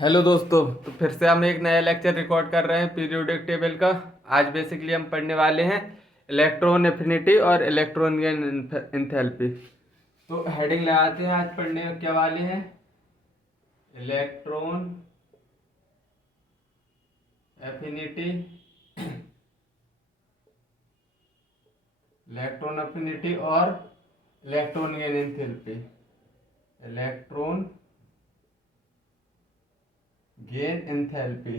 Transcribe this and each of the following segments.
Hello दोस्तों। तो फिर से हम एक नया लेक्चर रिकॉर्ड कर रहे हैं पीरियोडिक टेबल का। आज बेसिकली हम पढ़ने वाले हैं इलेक्ट्रॉन एफिनिटी और इलेक्ट्रॉन एंथैल्पी। तो हेडिंग लगाते हैं, आज पढ़ने क्या वाले हैं, इलेक्ट्रॉन एफिनिटी, इलेक्ट्रॉन एफिनिटी और electron enthalpy, electron gain enthalpy.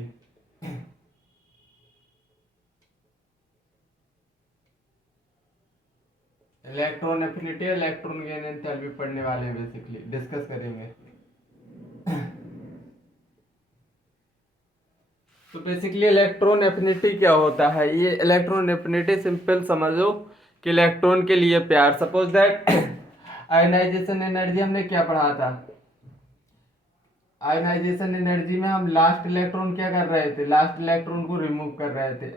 Electron affinity और इलेक्ट्रॉन गेन एंथैल्पी पढ़ने वाले हैं, बेसिकली डिस्कस करेंगे। तो बेसिकली इलेक्ट्रॉन एफिनिटी क्या होता है? ये इलेक्ट्रॉन एफिनिटी सिंपल समझो कि इलेक्ट्रॉन के लिए प्यार। सपोज दैट आयनाइजेशन एनर्जी हमने क्या पढ़ा था? आयनाइजेशन एनर्जी में हम लास्ट इलेक्ट्रॉन क्या कर रहे थे? लास्ट इलेक्ट्रॉन को रिमूव कर रहे थे।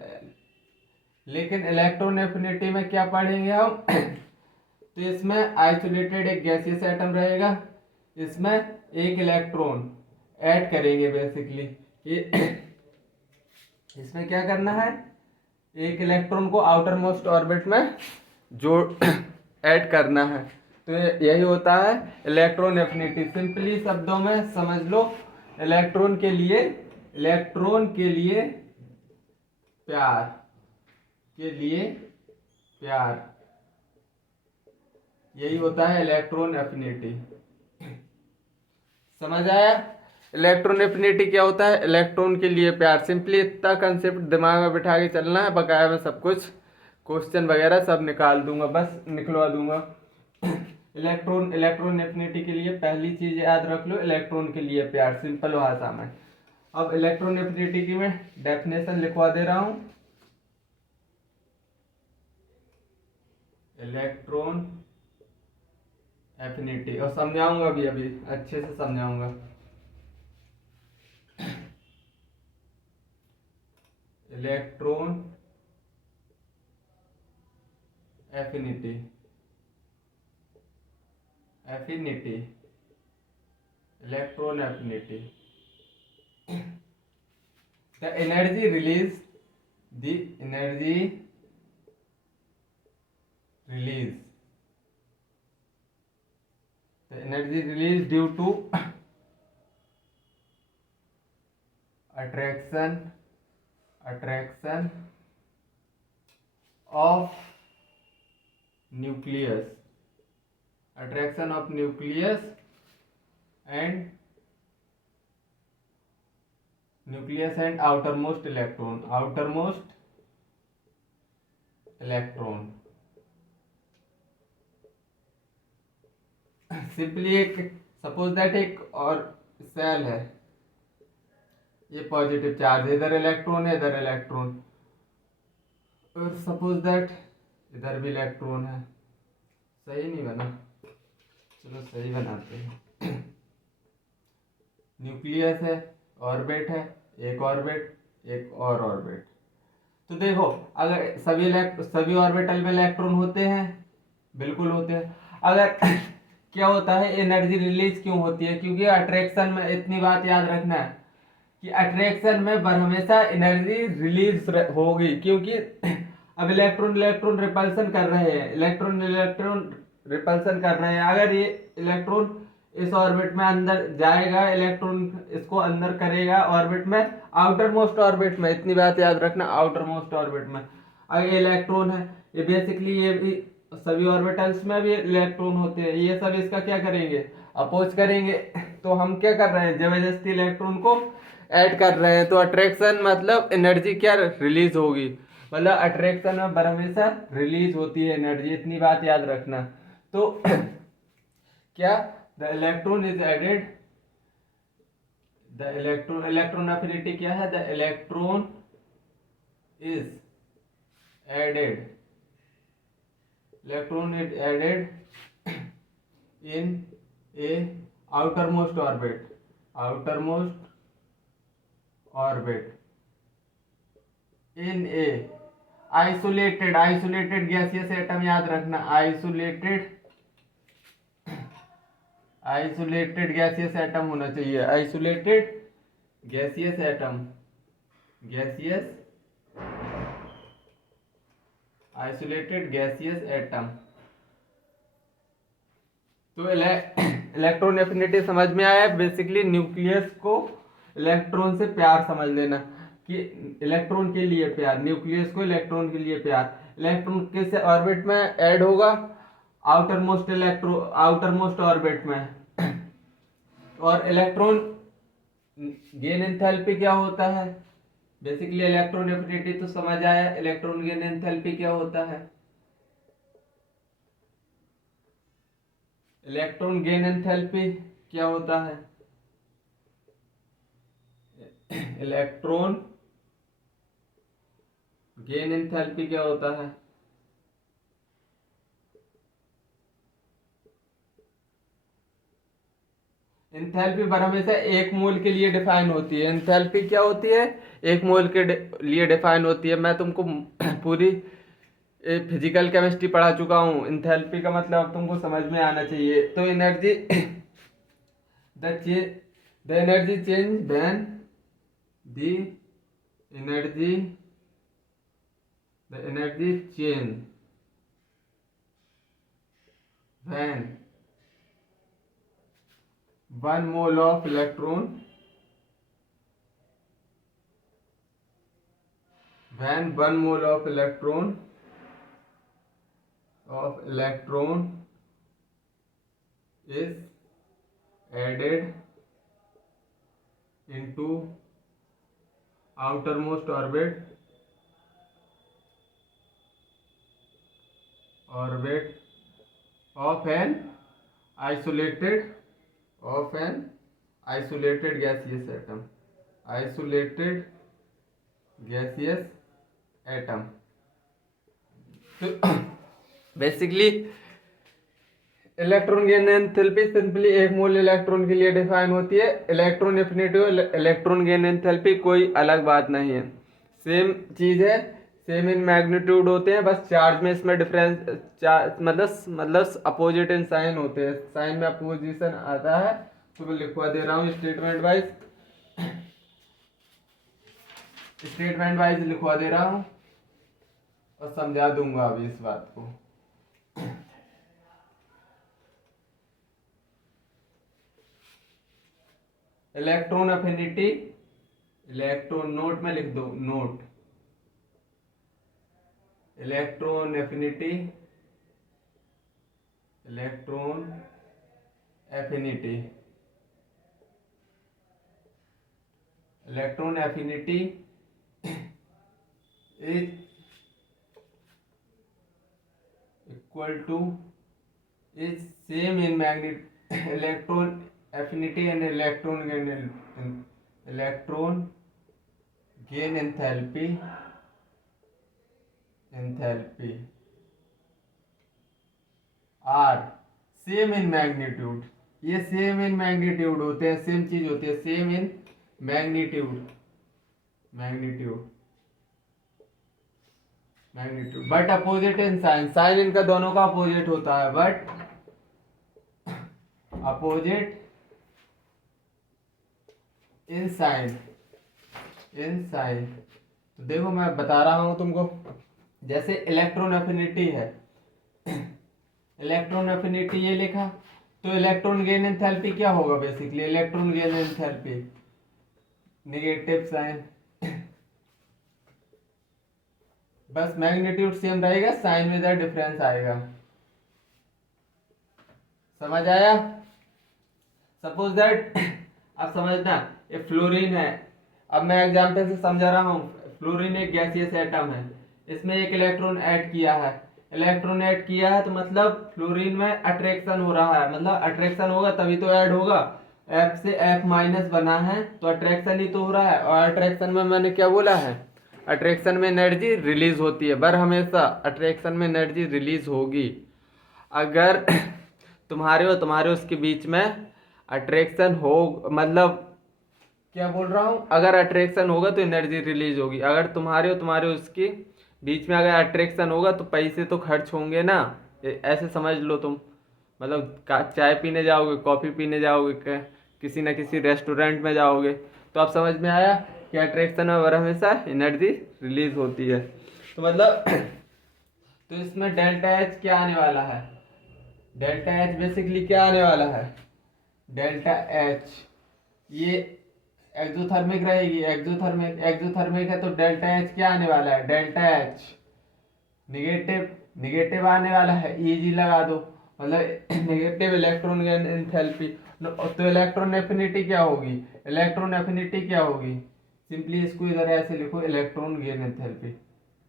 लेकिन इलेक्ट्रॉन एफिनिटी में क्या पढ़ेंगे हम? तो इसमें आइसोलेटेड एक गैसियस एटम रहेगा, इसमें एक इलेक्ट्रॉन ऐड करेंगे। बेसिकली ये इसमें क्या करना है, एक इलेक्ट्रॉन को आउटर मोस्ट ऑर्बिट में जोड़ ऐड करना है। तो यही होता है इलेक्ट्रॉन एफिनिटी। सिंपली शब्दों में समझ लो, इलेक्ट्रॉन के लिए प्यार, के लिए प्यार, यही होता है इलेक्ट्रॉन एफिनिटी। समझ आया? इलेक्ट्रॉन एफिनिटी क्या होता है? इलेक्ट्रॉन के लिए प्यार। सिंपली इतना कंसेप्ट दिमाग में बिठा के चलना है, बकाया में सब कुछ क्वेश्चन वगैरह सब निकाल दूंगा, बस निकलवा दूंगा। इलेक्ट्रॉन एफिनिटी के लिए पहली चीज याद रख लो, इलेक्ट्रॉन के लिए प्यार, सिंपल भाषा में। अब इलेक्ट्रॉन एफिनिटी की मैं डेफिनेशन लिखवा दे रहा हूं। इलेक्ट्रॉन एफिनिटी, और समझाऊंगा भी, अभी अच्छे से समझाऊंगा। Electron affinity, electron affinity, the energy release, the energy release, the energy release due to attraction of nucleus, attraction of nucleus and outermost electron, simply एक सपोज दैट एक और सेल है, ये पॉजिटिव चार्ज, इधर इलेक्ट्रॉन है, इधर electron, और suppose that इधर भी इलेक्ट्रॉन है। सही नहीं बना, चलो सही बनाते हैं। न्यूक्लियस है, ऑर्बिट है, एक ऑर्बिट, एक और ऑर्बिट। तो देखो, अगर सभी ऑर्बिटल में इलेक्ट्रॉन होते हैं, बिल्कुल होते हैं। अगर क्या होता है, एनर्जी रिलीज क्यों होती है? क्योंकि अट्रैक्शन में, इतनी बात याद रखना है कि अट्रैक्शन में हमेशा एनर्जी रिलीज होगी, क्योंकि अब इलेक्ट्रॉन रिपल्सन कर रहे हैं, इलेक्ट्रॉन रिपल्सन कर रहे हैं। अगर ये इलेक्ट्रॉन इस ऑर्बिट में अंदर जाएगा, इलेक्ट्रॉन इसको अंदर करेगा ऑर्बिट में, आउटर मोस्ट ऑर्बिट में, इतनी बात याद रखना, आउटर मोस्ट ऑर्बिट में। अगर ये इलेक्ट्रॉन है, ये बेसिकली ये भी सभी ऑर्बिटल्स में भी इलेक्ट्रॉन होते हैं, ये सब इसका क्या करेंगे, अपोज करेंगे। तो हम क्या कर रहे हैं, जबरदस्ती इलेक्ट्रॉन को ऐड कर रहे हैं। तो अट्रैक्शन मतलब एनर्जी क्या रिलीज होगी, मतलब अट्रैक्शन में हमेशा रिलीज होती है एनर्जी, इतनी बात याद रखना। तो क्या, the electron is added, the electron affinity क्या है, the electron is added, electron is added in a outermost orbit in a isolated gaseous atom, याद रखना, आइसोलेटेड गैसियस एटम होना चाहिए, isolated gaseous atom, gaseous isolated gaseous atom. तो electron affinity समझ में आया। बेसिकली न्यूक्लियस को इलेक्ट्रॉन से प्यार समझ लेना कि इलेक्ट्रॉन के लिए प्यार, न्यूक्लियस को इलेक्ट्रॉन के लिए प्यार। इलेक्ट्रॉन किस ऑर्बिट में ऐड होगा? आउटर मोस्ट ऑर्बिट में। और इलेक्ट्रॉन गेन एंथैल्पी क्या होता है? बेसिकली इलेक्ट्रॉन एफिनिटी तो समझ आया, इलेक्ट्रॉन गेन एंथैल्पी क्या होता है? इलेक्ट्रॉन गेन एंथैल्पी क्या होता है? इलेक्ट्रॉन गेन एंथैल्पी क्या होता है? एंथैल्पी पर हमेशा एक मोल के लिए डिफाइन होती है। एंथैल्पी क्या होती है? एक मोल के लिए डिफाइन होती है। मैं तुमको पूरी फिजिकल केमिस्ट्री पढ़ा चुका हूँ। एंथैल्पी का मतलब अब तुमको समझ में आना चाहिए। तो energy the energy change when the energy change when 1 mole of electron, when 1 mole of electron is added into outermost orbit of an isolated gaseous atom, isolated gaseous atom। तो basically electron gain enthalpy simply एक मोल electron के लिए define होती है। Electron affinity और electron gain enthalpy कोई अलग बात नहीं है, सेम चीज है, सेम इन मैग्नीट्यूड होते हैं। बस चार्ज में इसमें डिफरेंस, मतलब अपोजिट इन साइन होते हैं। साइन में अपोजिशन आता है। तो मैं लिखवा दे रहा हूँ स्टेटमेंट वाइज लिखवा दे रहा हूँ और समझा दूंगा अभी इस बात को। इलेक्ट्रॉन एफिनिटी, इलेक्ट्रॉन नोट में लिख दो, note electron affinity, electron affinity, electron affinity is equal to, is same in magnitude electron affinity and electron gain enthalpy are same in magnitude। ये सेम इन मैग्नीट्यूड होते हैं, same चीज होती है, same in magnitude but opposite in sign. Sign इनका दोनों का opposite होता है, बट अपोजिट इन साइन। तो देखो मैं बता रहा हूं तुमको, जैसे इलेक्ट्रॉन एफिनिटी है, इलेक्ट्रॉन एफिनिटी ये लिखा, तो इलेक्ट्रॉन गेन एंथैल्पी क्या होगा? Basically electron gain enthalpy negative sign, बस मैग्नीट्यूड सेम रहेगा, साइन में द डिफरेंस आएगा। समझ आया? सपोज दैट, अब समझना, ये फ्लोरीन है। अब मैं एग्जांपल से समझा रहा हूँ। फ्लोरीन एक गैसियस एटम है, इसमें एक इलेक्ट्रॉन ऐड किया है। तो मतलब फ्लोरीन में अट्रैक्शन हो रहा है, मतलब अट्रैक्शन होगा तभी तो ऐड होगा। F से F माइनस बना है तो अट्रैक्शन ही तो हो रहा है। और अट्रैक्शन में मैंने क्या बोला है? अट्रैक्शन में एनर्जी रिलीज होती है। बर हमेशा अट्रैक्शन में एनर्जी रिलीज होगी अगर तुम्हारे उसके बीच में अट्रैक्शन हो, मतलब क्या बोल रहा हूँ, अगर अट्रैक्शन होगा तो एनर्जी रिलीज होगी। अगर तुम्हारे उसके बीच में अगर अट्रैक्शन होगा तो पैसे तो खर्च होंगे ना। ऐसे समझ लो तुम, मतलब चाय पीने जाओगे, कॉफ़ी पीने जाओगे, किसी न किसी रेस्टोरेंट में जाओगे, तो आप समझ में आया कि अट्रैक्शन और हमेशा एनर्जी रिलीज होती है। तो मतलब तो इसमें डेल्टा एच क्या आने वाला है, डेल्टा एच बेसिकली क्या आने वाला है, डेल्टा एच ये एक्सोथर्मिक रहेगी, एक्सोथर्मिक एक्सोथर्मिक है तो डेल्टा एच क्या आने वाला है, डेल्टा एच निगेटिव निगेटिव आने वाला है, ईजी लगा दो मतलब निगेटिव इलेक्ट्रॉन गेन एंथैल्पी। तो इलेक्ट्रॉन एफिनिटी क्या होगी, इलेक्ट्रॉन एफिनिटी क्या होगी, सिंपली इसको इधर ऐसे लिखो electron gain enthalpy,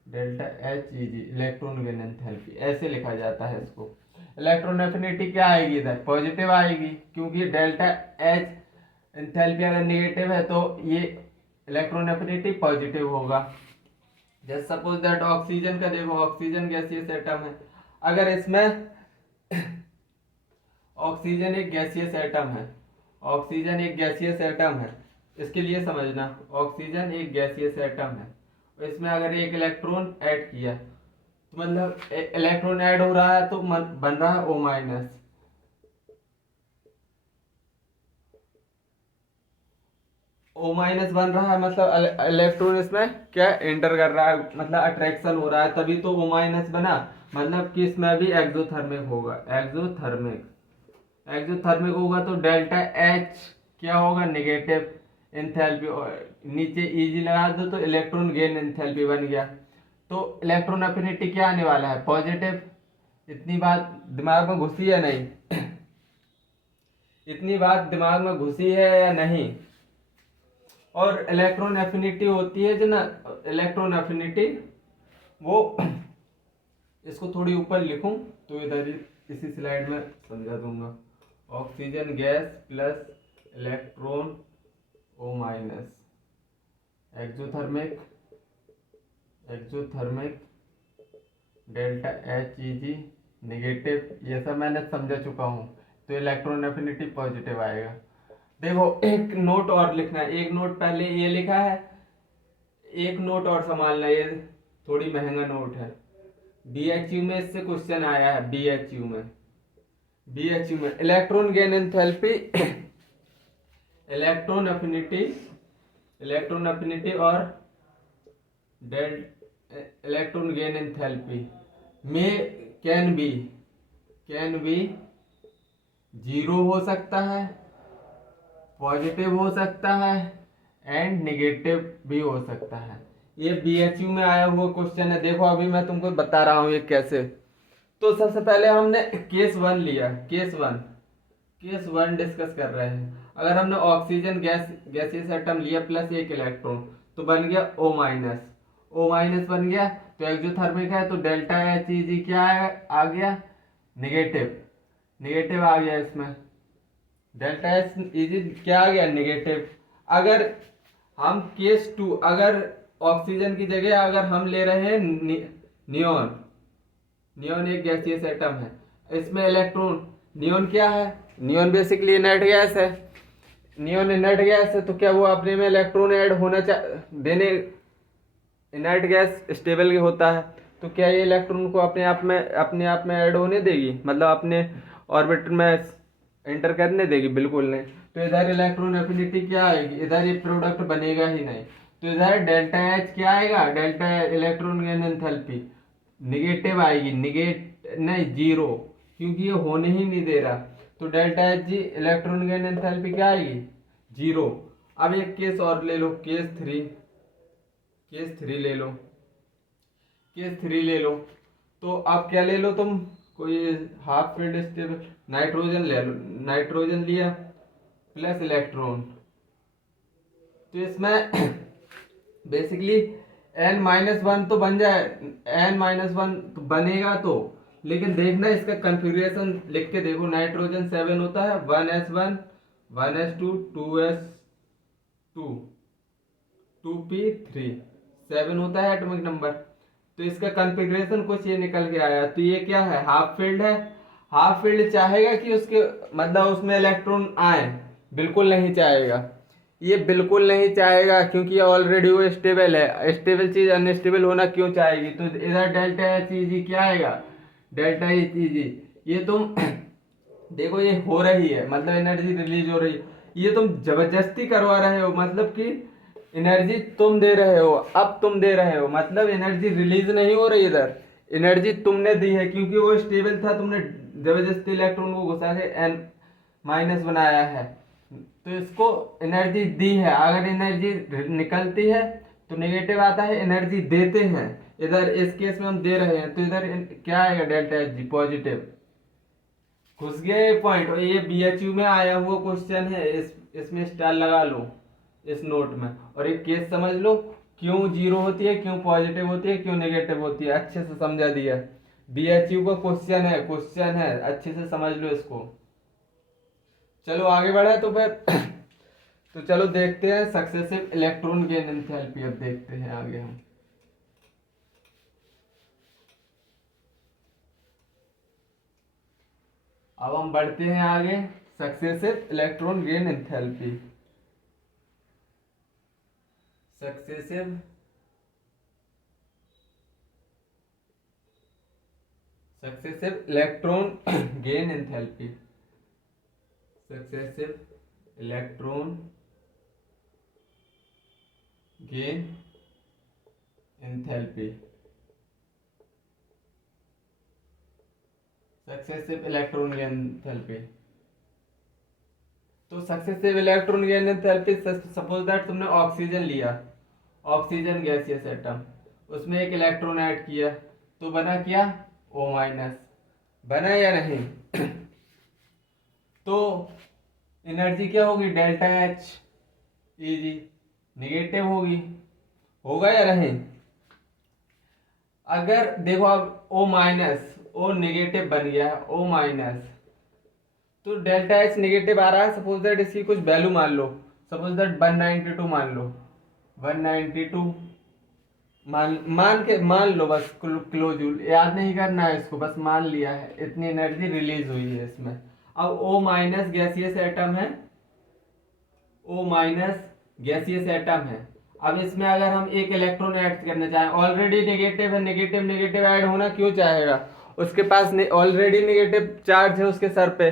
delta H E G electron gain enthalpy ऐसे लिखा जाता है इसको। इलेक्ट्रॉन एफिनिटी क्या आएगी इधर, पॉजिटिव आएगी, क्योंकि डेल्टा एच एंथैल्पी अगर निगेटिव है तो ये इलेक्ट्रॉन एफिनिटी पॉजिटिव होगा। जस्ट सपोज दैट ऑक्सीजन का देखो, ऑक्सीजन गैसियस एटम है, अगर इसमें ऑक्सीजन एक गैसियस एटम है, ऑक्सीजन एक गैसियस एटम है, इसके लिए समझना ऑक्सीजन एक गैसियस एटम है, इसमें अगर एक इलेक्ट्रॉन ऐड किया तो मतलब इलेक्ट्रॉन ऐड हो रहा है तो बन रहा है O माइनस, O माइनस बन रहा है मतलब इलेक्ट्रॉन इसमें क्या एंटर कर रहा है, मतलब अट्रैक्शन हो रहा है, तभी तो O माइनस बना, मतलब कि इसमें भी एक्सोथर्मिक होगा, एक्सोथर्मिक एक्सोथर्मिक होगा तो डेल्टा एच क्या होगा, नेगेटिव एंथैल्पी, नीचे इजी लगा दो तो इलेक्ट्रॉन गेन एंथैल्पी बन गया, तो इलेक्ट्रॉन एफिनिटी क्या आने वाला है, पॉजिटिव। इतनी बात दिमाग में घुसी है नहीं इतनी बात दिमाग में घुसी है या नहीं। और इलेक्ट्रॉन एफिनिटी होती है जो ना, इलेक्ट्रॉन एफिनिटी वो इसको थोड़ी ऊपर लिखूं तो इधर इसी स्लाइड में समझा दूंगा, oxygen gas plus electron O minus, exothermic exothermic delta H E जी निगेटिव, ये सब मैंने समझा चुका हूँ, तो इलेक्ट्रॉन एफिनिटी पॉजिटिव आएगा। देखो एक नोट और लिखना है, एक नोट पहले ये लिखा है, एक नोट और संभालना, ये थोड़ी महंगा नोट है, BHU में इससे क्वेश्चन आया है, BHU में electron gain enthalpy electron affinity और डेल इलेक्ट्रॉन गेन एंथैल्पी में कैन बी जीरो हो सकता है, पॉजिटिव हो सकता है एंड नेगेटिव भी हो सकता है। ये BHU में आया हुआ क्वेश्चन है। देखो अभी मैं तुमको बता रहा हूँ ये कैसे। तो सबसे पहले हमने केस वन लिया, केस वन डिस्कस कर रहे हैं। अगर हमने ऑक्सीजन गैसियस एटम लिया प्लस एक इलेक्ट्रॉन तो बन गया O माइनस बन गया, तो एक्सोथर्मिक है तो डेल्टा एच ई जी क्या आ गया, नेगेटिव आ गया, इसमें डेल्टा एच ई जी क्या आ गया, नेगेटिव। अगर हम केस टू, अगर ऑक्सीजन की जगह अगर हम ले रहे हैं नियोन एक गैसियस एटम है, इसमें इलेक्ट्रॉन, नियोन क्या है, नियोन बेसिकली इनर्ट गैस है, नियोन इनर्ट गैस है तो क्या वो अपने में इलेक्ट्रॉन ऐड होना देने, इनर्ट गैस स्टेबल होता है तो क्या ये इलेक्ट्रॉन को अपने आप में ऐड होने देगी, मतलब अपने ऑर्बिट में एंटर करने देगी, बिल्कुल नहीं। तो इधर इलेक्ट्रॉन एफिनिटी क्या आएगी, इधर ये प्रोडक्ट बनेगा ही नहीं, तो इधर डेल्टा एच क्या आएगा, delta electron gain enthalpy negative आएगी, नहीं जीरो, क्योंकि ये होने ही नहीं दे रहा, तो डेल्टा एच जी इलेक्ट्रॉन गेन एंथैल्पी क्या आएगी, जीरो। अब एक केस और ले लो, केस थ्री ले लो, तो अब क्या ले लो तुम, कोई हाफ फील्ड स्टेबल नाइट्रोजन ले लो, नाइट्रोजन लिया प्लस इलेक्ट्रॉन, तो इसमें बेसिकली N-1 तो बन जाए, N-1 तो बनेगा तो, लेकिन देखना इसका कन्फिग्रेशन लिख के देखो, नाइट्रोजन 7 होता है, 1s1 1s2 2s2 2p3 7 होता है एटॉमिक नंबर, तो इसका कॉन्फ़िगरेशन कुछ ये निकल के आया, तो ये क्या है, हाफ फील्ड है। हाफ फील्ड चाहेगा कि उसके मतलब उसमें इलेक्ट्रॉन आए, बिल्कुल नहीं चाहेगा, ये बिल्कुल नहीं चाहेगा, क्योंकि ये ऑलरेडी वो स्टेबल है, स्टेबल चीज अनस्टेबल होना क्यों चाहेगी, तो इधर डेल्टा एच ई जी क्या आएगा, डेल्टा एच ई जी, ये तुम देखो ये हो रही है, मतलब एनर्जी रिलीज हो रही है, ये तुम जबरदस्ती करवा रहे हो, मतलब कि एनर्जी तुम दे रहे हो, अब तुम दे रहे हो, मतलब एनर्जी रिलीज नहीं हो रही इधर, एनर्जी तुमने दी है क्योंकि वो स्टेबल था, तुमने जबरदस्ती इलेक्ट्रॉन को घुसा के एन माइनस बनाया है, तो इसको एनर्जी दी है। अगर एनर्जी निकलती है तो नेगेटिव आता है, एनर्जी देते हैं इधर, इस केस में हम दे रहे हैं, तो इधर क्या आएगा, डेल्टा एच जी पॉजिटिव। घुस गया ये पॉइंट, और ये बीएचयू में आया हुआ क्वेश्चन है, इसमें स्टार लगा लो इस नोट में, और एक केस समझ लो क्यों जीरो होती है, क्यों पॉजिटिव होती है, क्यों नेगेटिव होती है, अच्छे से समझा दिया। बीएचयू का क्वेश्चन है, अच्छे से समझ लो इसको। चलो आगे बढ़े तो फिर तो चलो देखते हैं सक्सेसिव इलेक्ट्रॉन गेन एंथैल्पी, अब देखते हैं आगे हम। अब हम बढ़ते हैं आगे, successive electron gain enthalpy. Successive electron gain enthalpy, successive electron gain enthalpy, successive electron gain enthalpy. तो successive electron gain enthalpy, suppose that तुमने ऑक्सीजन लिया, ऑक्सीजन गैसियस एटम, उसमें एक इलेक्ट्रॉन ऐड किया, तो बना क्या, O माइनस, बना या नहीं तो एनर्जी क्या होगी, डेल्टा एच ई जी, निगेटिव होगी, होगा या नहीं। अगर देखो अब O माइनस, O निगेटिव बन गया है, O माइनस, तो डेल्टा एच निगेटिव आ रहा है, सपोज दैट इसकी कुछ वैल्यू मान लो, सपोज दैट 192 मान लो, 192 मान लो बस, किलो जूल, याद नहीं करना है इसको, बस मान लिया है, इतनी एनर्जी रिलीज हुई है इसमें। अब O माइनस गैसियस एटम है, O माइनस गैसियस एटम है, अब इसमें अगर हम एक इलेक्ट्रॉन ऐड करना चाहें, ऑलरेडी नेगेटिव है, नेगेटिव नेगेटिव ऐड होना क्यों चाहेगा, उसके पास ऑलरेडी नेगेटिव चार्ज है उसके सर पे,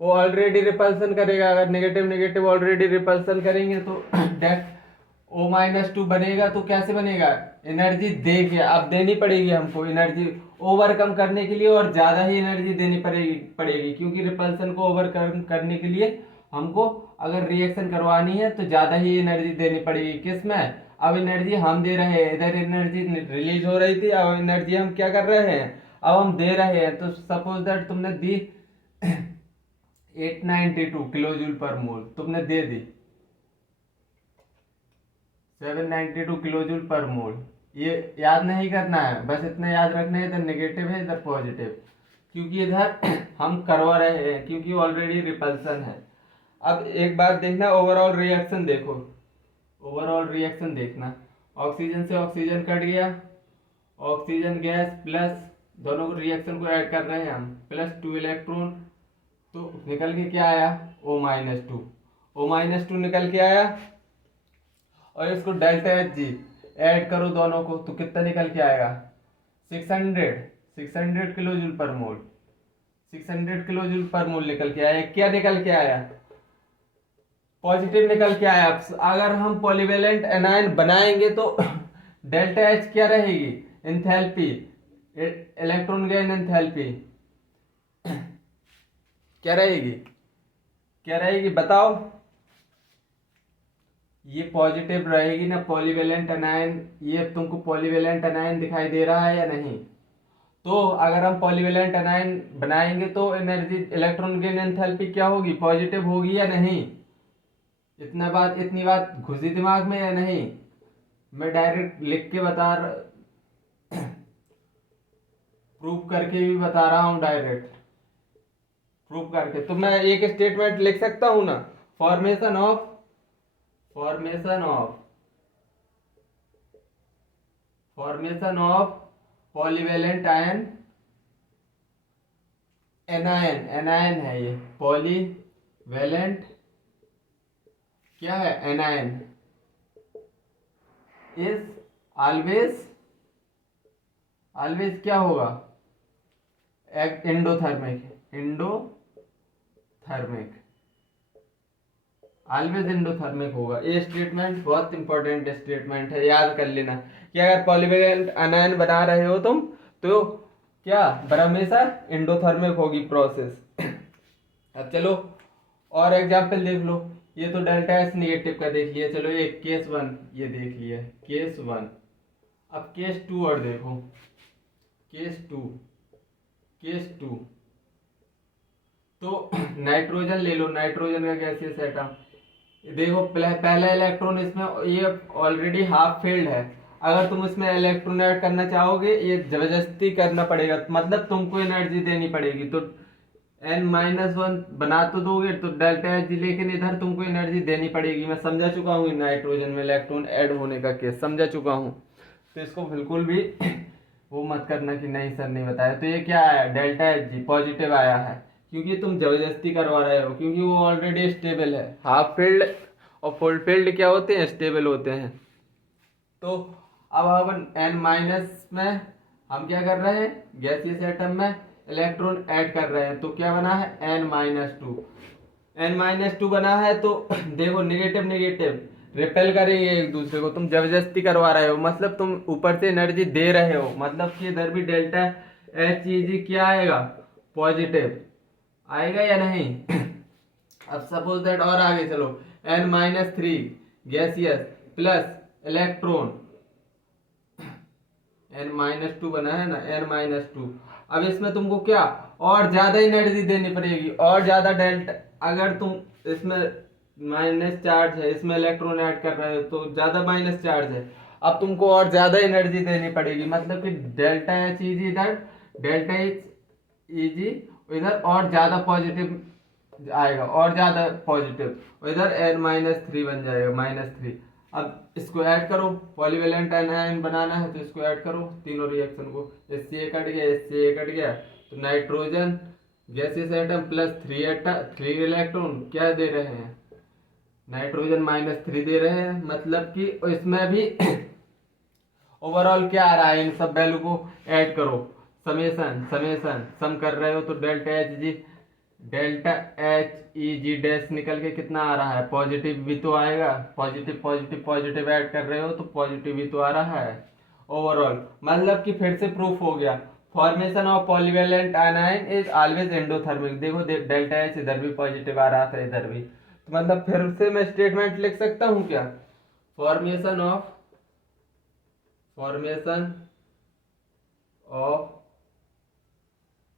वो ऑलरेडी रिपल्सन करेगा, अगर नेगेटिव नेगेटिव ऑलरेडी रिपल्सन करेंगे तो डेट O माइनस टू बनेगा, तो कैसे बनेगा, एनर्जी दे के, अब देनी पड़ेगी हमको एनर्जी ओवरकम करने के लिए, और ज्यादा ही एनर्जी देनी पड़ेगी क्योंकि रिपल्सन को ओवरकम करने के लिए हमको अगर रिएक्शन करवानी है तो ज्यादा ही एनर्जी देनी पड़ेगी, किसमें, अब एनर्जी हम दे रहे हैं, इधर एनर्जी रिलीज हो रही थी, अब एनर्जी हम क्या कर रहे हैं, अब हम दे रहे हैं, तो सपोज दैट तुमने दी 892 किलो जूल पर मोल, तुमने दे दी 792 किलो जूल पर मोल, ये याद नहीं करना है, बस इतना याद रखना है, इधर नेगेटिव है इधर पॉजिटिव, क्योंकि इधर हम करवा रहे हैं क्योंकि ऑलरेडी रिपल्सन है। अब एक बात देखना, ओवरऑल रिएक्शन देखो, ओवरऑल रिएक्शन देखना, ऑक्सीजन से ऑक्सीजन कट गया, ऑक्सीजन गैस प्लस, दोनों रिएक्शन को ऐड कर रहे हैं हम, प्लस 2 इलेक्ट्रॉन, तो निकल के क्या आया, O minus two, O minus two निकल के आया, और इसको डेल्टा एच जी ऐड करो दोनों को, तो कितना निकल के आएगा, 600 किलो जूल पर मोल, 600 किलो जूल पर मोल निकल के आया, क्या निकल के आया, पॉजिटिव निकल के आया। अगर हम पॉलीवेलेंट एनायन बनाएंगे तो डेल्टा एच क्या रहेगी, एंथैल्पी, इलेक्ट्रॉन गेन एंथैल्पी क्या रहेगी, क्या रहेगी बताओ, ये पॉजिटिव रहेगी ना, पॉलीवेलेंट एनायन, ये तुमको पॉलीवेलेंट एनायन दिखाई दे रहा है या नहीं, तो अगर हम पॉलीवेलेंट एनायन बनाएंगे तो एनर्जी, इलेक्ट्रॉन गेन एंथैल्पी क्या होगी, पॉजिटिव होगी या नहीं, इतनी बात घुसी दिमाग में या नहीं, मैं डायरेक्ट लिख के बता प्रूफ करके भी बता रहा हूं, डायरेक्ट प्रूफ करके, तो मैं एक स्टेटमेंट लिख सकता हूं ना, formation of formation of formation of polyvalent ion, anion, anion है ये, पॉलीवेलेंट क्या है, एनायन इज ऑलवेज, ऑलवेज क्या होगा, एंडोथर्मिक, एंडोथर्मिक, ऑलवेज एंडोथर्मिक होगा। ये स्टेटमेंट बहुत इंपॉर्टेंट स्टेटमेंट है, याद कर लेना कि अगर पॉलीवैलेंट अनायन बना रहे हो तुम तो क्या हमेशा एंडोथर्मिक होगी प्रोसेस। अब चलो और एग्जाम्पल देख लो। ये तो डेल्टा एस निगेटिव का देख लिया, चलो ये केस वन ये देख लिया, केस वन। अब केस टू और देखो, केस टू, केस टू तो नाइट्रोजन ले लो, नाइट्रोजन का गैसियस एटम। देखो पहला इलेक्ट्रॉन इसमें ये ऑलरेडी हाफ फील्ड है, अगर तुम इसमें इलेक्ट्रॉन ऐड करना चाहोगे ये जबरदस्ती करना पड़ेगा, मतलब तुमको एनर्जी देनी पड़ेगी। तो n-1 बना तो दोगे तो डेल्टा एच, लेकिन इधर तुमको एनर्जी देनी पड़ेगी। मैं समझा चुका हूँ नाइट्रोजन में इलेक्ट्रॉन ऐड होने का केस, समझा चुका हूँ। तो इसको बिल्कुल भी वो मत करना कि नहीं सर नहीं बताया। तो ये क्या आया, डेल्टा एच जी पॉजिटिव आया है, क्योंकि तुम जबरदस्ती करवा रहे हो, क्योंकि वो ऑलरेडी स्टेबल है। हाफ फील्ड और फुल फील्ड क्या होते हैं, स्टेबल होते हैं। तो अब हम n- में हम क्या कर रहे हैं, गैसियस एटम में इलेक्ट्रॉन ऐड कर रहे हैं। तो क्या बना है, n-2। n-2 बना है तो देखो नेगेटिव नेगेटिव रिपेल करेंगे एक दूसरे को, तुम जबरदस्ती करवा रहे हो, मतलब तुम ऊपर से एनर्जी दे रहे हो, मतलब कि इधर भी डेल्टा एच जी क्या आएगा, पॉजिटिव आएगा या नहीं। अब सपोज दैट और आगे चलो, n-3 gaseous plus electron, n-2 बना है ना, n-2। अब इसमें तुमको क्या और ज्यादा एनर्जी देनी पड़ेगी, और ज्यादा डेल्टा, अगर तुम इसमें माइनस चार्ज है, इसमें इलेक्ट्रॉन ऐड कर रहे हो तो ज्यादा माइनस चार्ज है, अब तुमको और ज्यादा एनर्जी देनी पड़ेगी, मतलब कि डेल्टा एच इज इधर, डेल्टा एच इज इधर और ज्यादा पॉजिटिव आएगा, और ज्यादा पॉजिटिव इधर n-3 बन जाएगा, -3। अब इसको ऐड करो, पॉलीवेलेंट एनायन बनाना है तो इसको ऐड करो तीनों रिएक्शन को, इससे कट गया, इससे ये कट गया, तो nitrogen gaseous atom plus 3 electron क्या दे रहे हैं, नाइट्रोजन -3 दे रहे हैं, मतलब कि इसमें भी ओवरऑल क्या आ रहा है, इन सब वैल्यू को ऐड करो, समेसन समेसन सम कर रहे हो तो delta H G, delta H E G dash निकल के कितना आ रहा है, पॉजिटिव भी तो आएगा, पॉजिटिव पॉजिटिव पॉजिटिव ऐड कर रहे हो तो पॉजिटिव भी तो आ रहा है ओवरऑल, मतलब कि फिर से प्रूफ हो गया, formation of polyvalent anion is always endothermic. देखो डेल्टा एच इधर भी पॉजिटिव आ रहा था, इधर भी, तो मतलब फिर से मैं स्टेटमेंट लिख सकता हूँ क्या, फॉर्मेशन ऑफ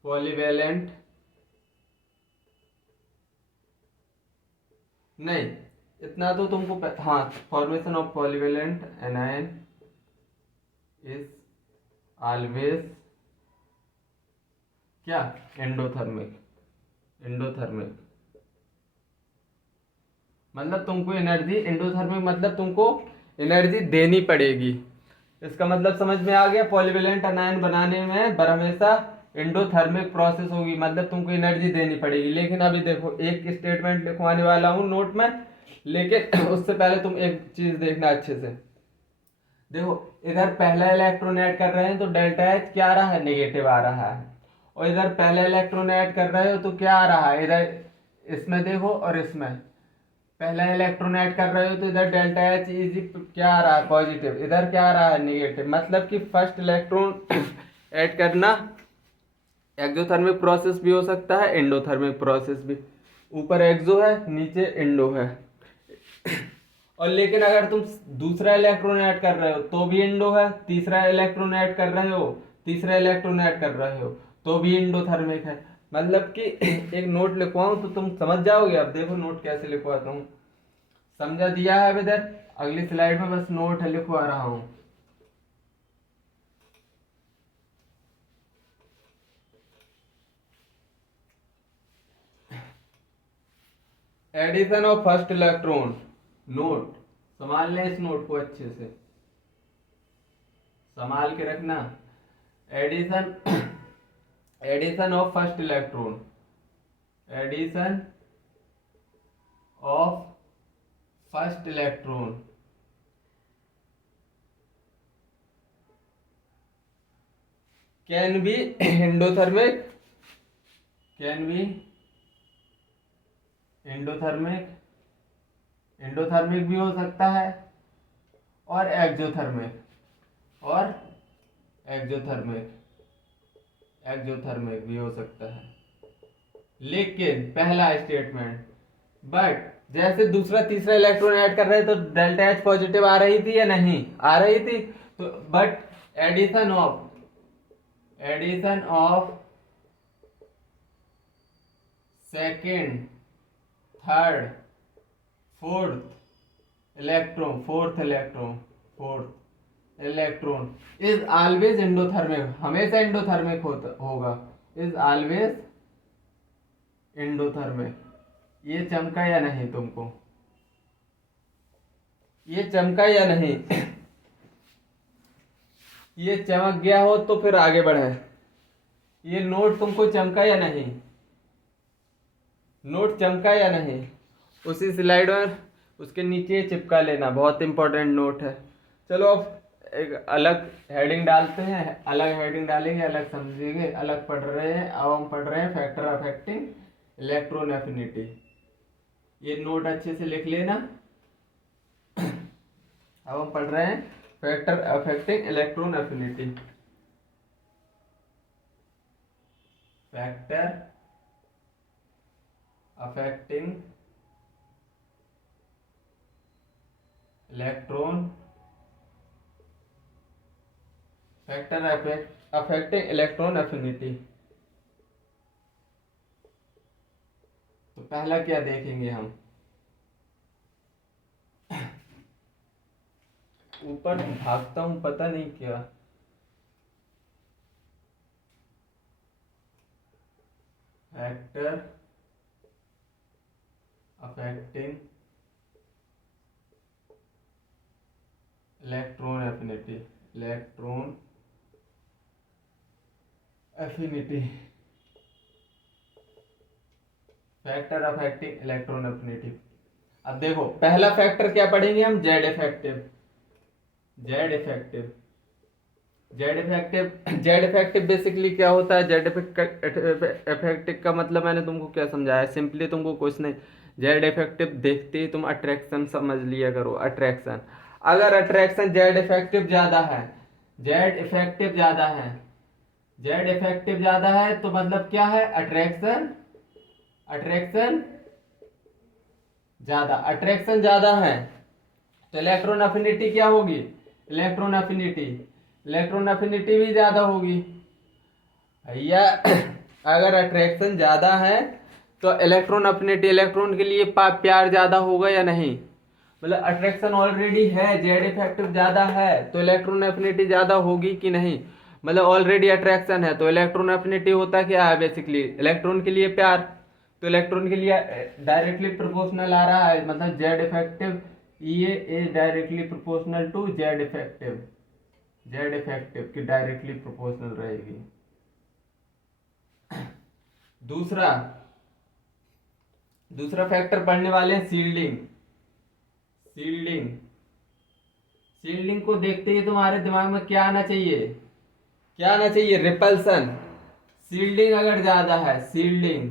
पॉलीवेलेंट, नहीं इतना तो तुमको हाँ, formation of polyvalent anion is always क्या, एंडोथर्मिक, एंडोथर्मिक मतलब तुमको एनर्जी, एंडोथर्मिक मतलब तुमको एनर्जी देनी पड़ेगी। इसका मतलब समझ में आ गया, पॉलीवेलेंट अनायन बनाने में हमेशा एंडोथर्मिक प्रोसेस होगी, मतलब तुमको एनर्जी देनी पड़ेगी। लेकिन अभी देखो एक स्टेटमेंट लिखवाने वाला हूँ नोट में, लेकिन उससे पहले तुम एक चीज देखना अच्छे से। देखो इधर पहला इलेक्ट्रॉन ऐड कर रहे हैं तो डेल्टा एच क्या आ रहा है, नेगेटिव आ रहा है, और इधर पहला इलेक्ट्रॉन ऐड कर रहे हो तो क्या आ रहा है, इधर इसमें देखो और इसमें पहला इलेक्ट्रॉन ऐड कर रहे हो तो इधर डेल्टा एच इज क्या आ रहा है, पॉजिटिव, इधर क्या आ रहा है, नेगेटिव, मतलब कि फर्स्ट इलेक्ट्रॉन ऐड करना एक्सोथर्मिक प्रोसेस भी हो सकता है, एंडोथर्मिक प्रोसेस भी, ऊपर एक्सो है नीचे एंडो है। और लेकिन अगर तुम दूसरा इलेक्ट्रॉन ऐड कर रहे हो तो भी एंडो है, तीसरा इलेक्ट्रॉन ऐड कर रहे हो, तीसरा इलेक्ट्रॉन ऐड कर रहे हो तो भी एंडोथर्मिक है, मतलब कि एक नोट लिखवाऊं तो तुम समझ जाओगे। अब देखो नोट कैसे लिखवाता हूँ, समझा दिया है इधर, अगली स्लाइड में बस नोट है लिखवा रहा हूँ। Addition of first electron, note संभाल लें, इस नोट को अच्छे से संभाल के रखना। Addition addition of first electron, addition of first electron can be endothermic, can be endothermic endothermic भी हो सकता है और और एक्जोथर्मिक एक्जोथर्मिक भी हो सकता है। लेकिन पहला स्टेटमेंट, बट जैसे दूसरा तीसरा इलेक्ट्रॉन ऐड कर रहे तो डेल्टा एच पॉजिटिव आ रही थी या नहीं आ रही थी, तो but addition of second, third, fourth electron is always endothermic, हमेशा एंडोथर्मिक होगा, इज ऑलवेज एंडोथर्मिक। ये चमका या नहीं तुमको, ये चमका या नहीं? ये चमक गया हो तो फिर आगे बढ़े। ये नोट तुमको चमका या नहीं, नोट चमका या नहीं? उसी स्लाइड में उसके नीचे चिपका लेना, बहुत इंपॉर्टेंट नोट है। चलो अब एक अलग हेडिंग डालते हैं, अलग हेडिंग डालेंगे, अलग समझेंगे, अलग पढ़ रहे हैं। अब हम पढ़ रहे हैं फैक्टर अफेक्टिंग इलेक्ट्रॉन एफिनिटी। ये नोट अच्छे से लिख लेना। अब हम पढ़ रहे हैं factor affecting electron affinity. Factor affecting electron affecting electron affinity. तो पहला क्या देखेंगे हम, ऊपर भागता हूं पता नहीं क्या। Factor affecting electron affinity, factor affecting electron affinity. अब देखो पहला फैक्टर क्या पढ़ेंगे हम, जेड इफेक्टिव बेसिकली क्या होता है? जेड इफेक्टिव का मतलब मैंने तुमको क्या समझाया, सिंपली तुमको कुछ नहीं, जेड इफेक्टिव देखते ही तुम अट्रैक्शन समझ लिया करो। अट्रैक्शन, अगर अट्रैक्शन जेड इफेक्टिव ज्यादा है, जेड इफेक्टिव ज्यादा है, जेड इफेक्टिव ज्यादा है तो मतलब क्या है, अट्रैक्शन ज्यादा, अट्रैक्शन ज्यादा है तो इलेक्ट्रॉन अफिनिटी क्या होगी, इलेक्ट्रॉन अफिनिटी भी ज्यादा होगी भैया। अगर अट्रैक्शन ज्यादा है तो इलेक्ट्रॉन अफिनिटी, इलेक्ट्रॉन के लिए प्यार ज्यादा होगा या नहीं? मतलब अट्रैक्शन ऑलरेडी है, जेड इफेक्टिव ज्यादा है तो इलेक्ट्रॉन अफिनिटी ज्यादा होगी कि नहीं? मतलब ऑलरेडी अट्रैक्शन है तो इलेक्ट्रॉन अफिनिटी होता क्या है बेसिकली, इलेक्ट्रॉन के लिए प्यार, तो इलेक्ट्रॉन के लिए डायरेक्टली प्रोपोर्शनल आ रहा है, मतलब जेड इफेक्टिव ये is directly proportional to Z effective, Z effective की डायरेक्टली प्रोपोर्शनल रहेगी। दूसरा दूसरा फैक्टर पढ़ने वाले हैं शील्डिंग को देखते ही तुम्हारे दिमाग में क्या आना चाहिए, रिपल्सन। शील्डिंग अगर ज्यादा है, शील्डिंग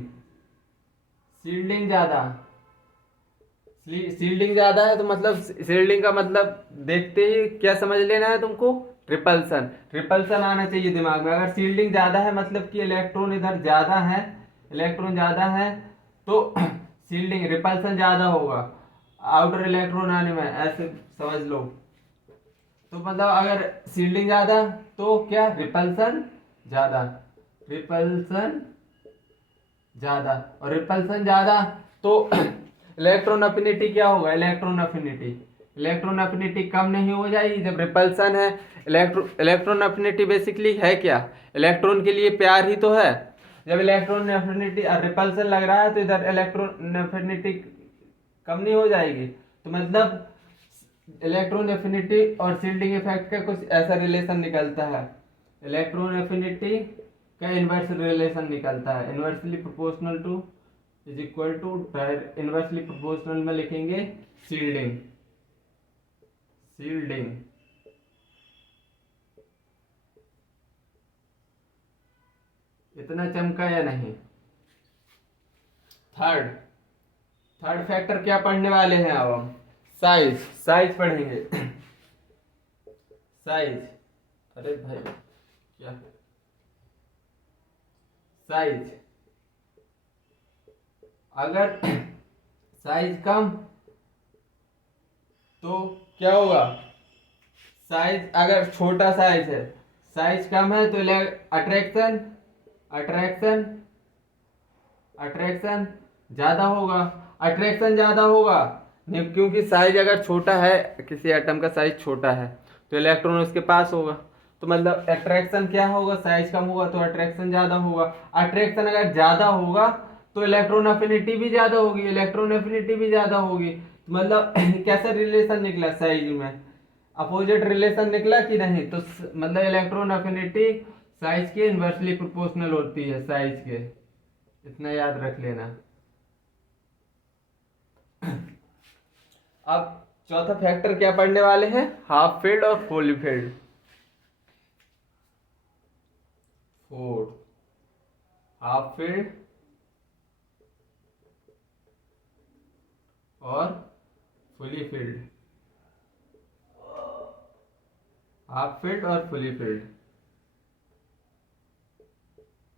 ज्यादा है तो मतलब शील्डिंग का मतलब देखते ही क्या समझ लेना है तुमको, रिपल्सन आना चाहिए दिमाग में। अगर शील्डिंग ज्यादा है मतलब कि इलेक्ट्रॉन इधर ज्यादा है, तो शील्डिंग रिपल्सन ज्यादा होगा आउटर इलेक्ट्रॉन आने में, ऐसे समझ लो। तो मतलब अगर शील्डिंग ज्यादा तो क्या, ज्यादा रिपल्सन और रिपल्सन ज्यादा तो इलेक्ट्रॉन अफिनिटी क्या होगा, इलेक्ट्रॉन अफिनिटी कम नहीं हो जाएगी जब रिपल्सन है। इलेक्ट्रॉन अफिनिटी बेसिकली है क्या, इलेक्ट्रॉन के लिए प्यार ही तो है। जब इलेक्ट्रॉन अफिनिटी रिपल्सन लग रहा है तो इधर इलेक्ट्रॉन अफिनिटी कम नहीं हो जाएगी, तो मतलब इलेक्ट्रॉन एफिनिटी और शील्डिंग इफेक्ट का कुछ ऐसा रिलेशन निकलता है, इलेक्ट्रॉन एफिनिटी का इनवर्स रिलेशन निकलता है, inversely proportional to is equal to, inversely proportional में लिखेंगे शील्डिंग। इतना चमका या नहीं? थर्ड फैक्टर क्या पढ़ने वाले हैं अब हम? साइज। साइज पढ़ेंगे। साइज, अरे भाई क्या, साइज। अगर साइज कम तो क्या होगा? साइज अगर छोटा साइज है, साइज कम है तो अट्रैक्शन, अट्रैक्शन, अट्रैक्शन ज्यादा होगा। अट्रैक्शन ज्यादा होगा नहीं, क्योंकि साइज अगर छोटा है, किसी एटम का साइज छोटा है तो इलेक्ट्रॉन उसके पास होगा, तो मतलब अट्रैक्शन क्या होगा? साइज कम होगा तो अट्रैक्शन ज्यादा होगा। अट्रैक्शन अगर ज्यादा होगा तो इलेक्ट्रॉन अफिनिटी भी ज्यादा होगी, इलेक्ट्रॉन अफिनिटी भी ज्यादा होगी। मतलब कैसा रिलेशन निकला साइज में? अपोजिट रिलेशन निकला कि नहीं? तो मतलब इलेक्ट्रॉन अफिनिटी साइज के इन्वर्सली प्रोपोर्शनल होती है साइज के, इतना याद रख लेना। अब चौथा फैक्टर क्या पढ़ने वाले हैं? हाफ फील्ड और fully field. Fourth, half field और फुली फील्ड। हाफ फील्ड और फुली फील्ड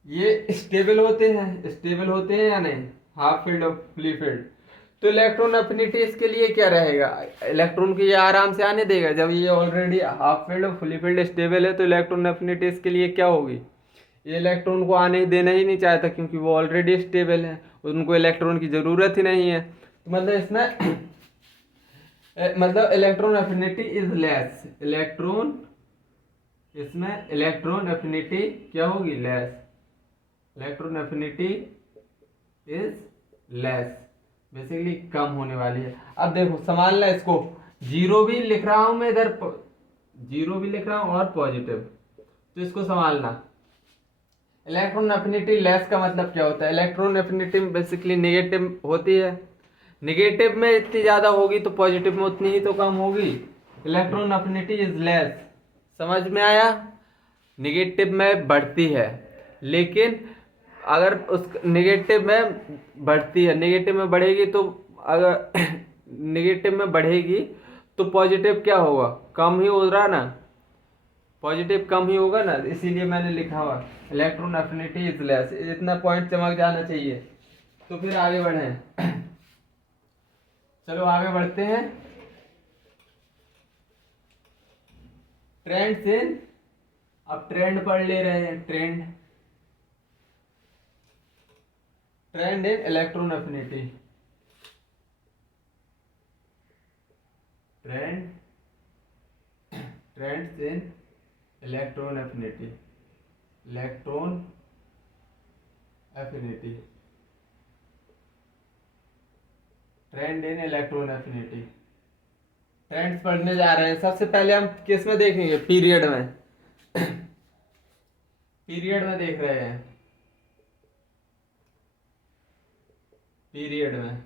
ये स्टेबल होते हैं, स्टेबल होते हैं या नहीं? हाफ फील्ड और फुली फील्ड। तो इलेक्ट्रॉन अफिनिटी इसके लिए क्या रहेगा? इलेक्ट्रॉन को ये आराम से आने देगा। जब ये ऑलरेडी हाफ फील्ड और फुली फील्ड स्टेबल है तो इलेक्ट्रॉन अफिनिटी इसके लिए क्या होगी? ये इलेक्ट्रॉन को आने देना ही नहीं चाहता, क्योंकि वो ऑलरेडी स्टेबल है, उनको इलेक्ट्रॉन की जरूरत ही नहीं है। तो मतलब इसमें मतलब electron affinity is less. Electron, इसमें इलेक्ट्रॉन अफिनिटी क्या होगी? Less. Electron affinity is less, basically कम होने वाली है। अब देखो संभालना इसको, जीरो भी लिख रहा हूं मैं इधर, जीरो भी लिख रहा हूं और पॉजिटिव, तो इसको संभालना। इलेक्ट्रॉन अफिनिटी लेस का मतलब क्या होता है? इलेक्ट्रॉन अफिनिटी बेसिकली नेगेटिव होती है, नेगेटिव में इतनी ज्यादा होगी तो पॉजिटिव में उतनी ही तो कम होगी। इलेक्ट्रॉन अफिनिटी इज लेस, समझ में आया? नेगेटिव में बढ़ती है, लेकिन अगर उस नेगेटिव में बढ़ती है, नेगेटिव में बढ़ेगी तो अगर नेगेटिव में बढ़ेगी तो पॉजिटिव क्या होगा? कम ही हो रहा ना, पॉजिटिव कम ही होगा ना, इसीलिए मैंने लिखा हुआ इलेक्ट्रॉन अफिनिटी इज लेस। इतना पॉइंट चमक जाना चाहिए। तो फिर आगे बढ़े, चलो आगे बढ़ते हैं। ट्रेंड से, अब ट्रेंड पढ़ ले रहे हैं। Trend, trend in electron affinity. Trend, trends in electron affinity, electron affinity, trend in electron affinity. Trends पढ़ने जा रहे हैं। सबसे पहले हम किस में देखेंगे? पीरियड में। पीरियड में देख रहे हैं, पीरियड में,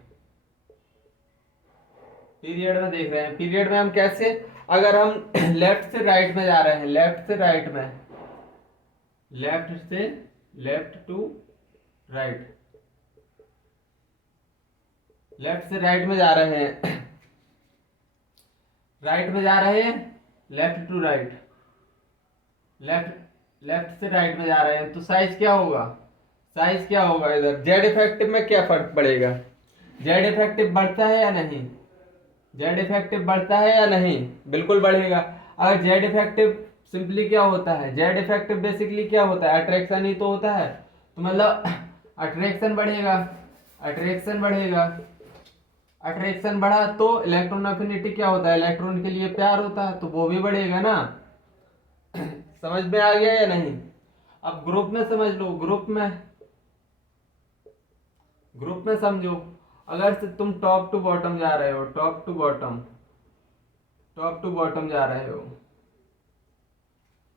पीरियड में देख रहे हैं। पीरियड में हम कैसे, अगर हम लेफ्ट से राइट में जा रहे हैं, लेफ्ट से राइट में, लेफ्ट से, लेफ्ट टू राइट, लेफ्ट से राइट में जा रहे हैं, राइट में जा रहे हैं, left to right, left, left से राइट में जा रहे हैं, तो साइज क्या होगा? साइज क्या होगा? इधर जेड इफेक्टिव में क्या फर्क पड़ेगा? जेड इफेक्टिव बढ़ता है या नहीं? जेड इफेक्टिव बढ़ता है या नहीं? बिल्कुल बढ़ेगा। अगर जेड इफेक्टिव सिंपली क्या होता है? जेड इफेक्टिव बेसिकली क्या होता है? अट्रैक्शन ही तो होता है। तो मतलब अट्रैक्शन बढ़ेगा, अट्रैक्शन बढ़ेगा, अट्रैक्शन बढ़ा तो इलेक्ट्रॉन अफिनिटी क्या होता है? इलेक्ट्रॉन के लिए प्यार होता है, तो वो भी बढ़ेगा ना। समझ में आ गया या नहीं? अब ग्रुप में समझ लो, ग्रुप में, ग्रुप में समझो। अगर से तुम टॉप टू बॉटम जा रहे हो, top to bottom, top to bottom जा रहे हो,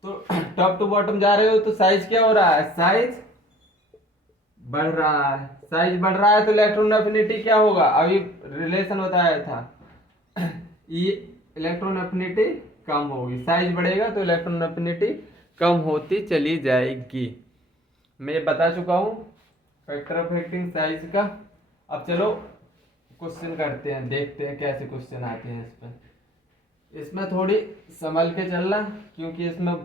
तो टॉप टू बॉटम जा रहे हो तो साइज क्या हो रहा है? साइज बढ़ रहा है। साइज बढ़ रहा है तो इलेक्ट्रॉन अफिनिटी क्या होगा? अभी रिलेशन बताया था, ये इलेक्ट्रॉन अफिनिटी कम होगी। साइज बढ़ेगा तो इलेक्ट्रॉन अफिनिटी कम होती चली जाएगी। मैं ये बता चुका हूँ फैक्टर अफेक्टिंग साइज का। अब चलो क्वेश्चन करते हैं, देखते हैं कैसे क्वेश्चन आते हैं इस पर। इसमें थोड़ी संभल के चलना, क्योंकि इसमें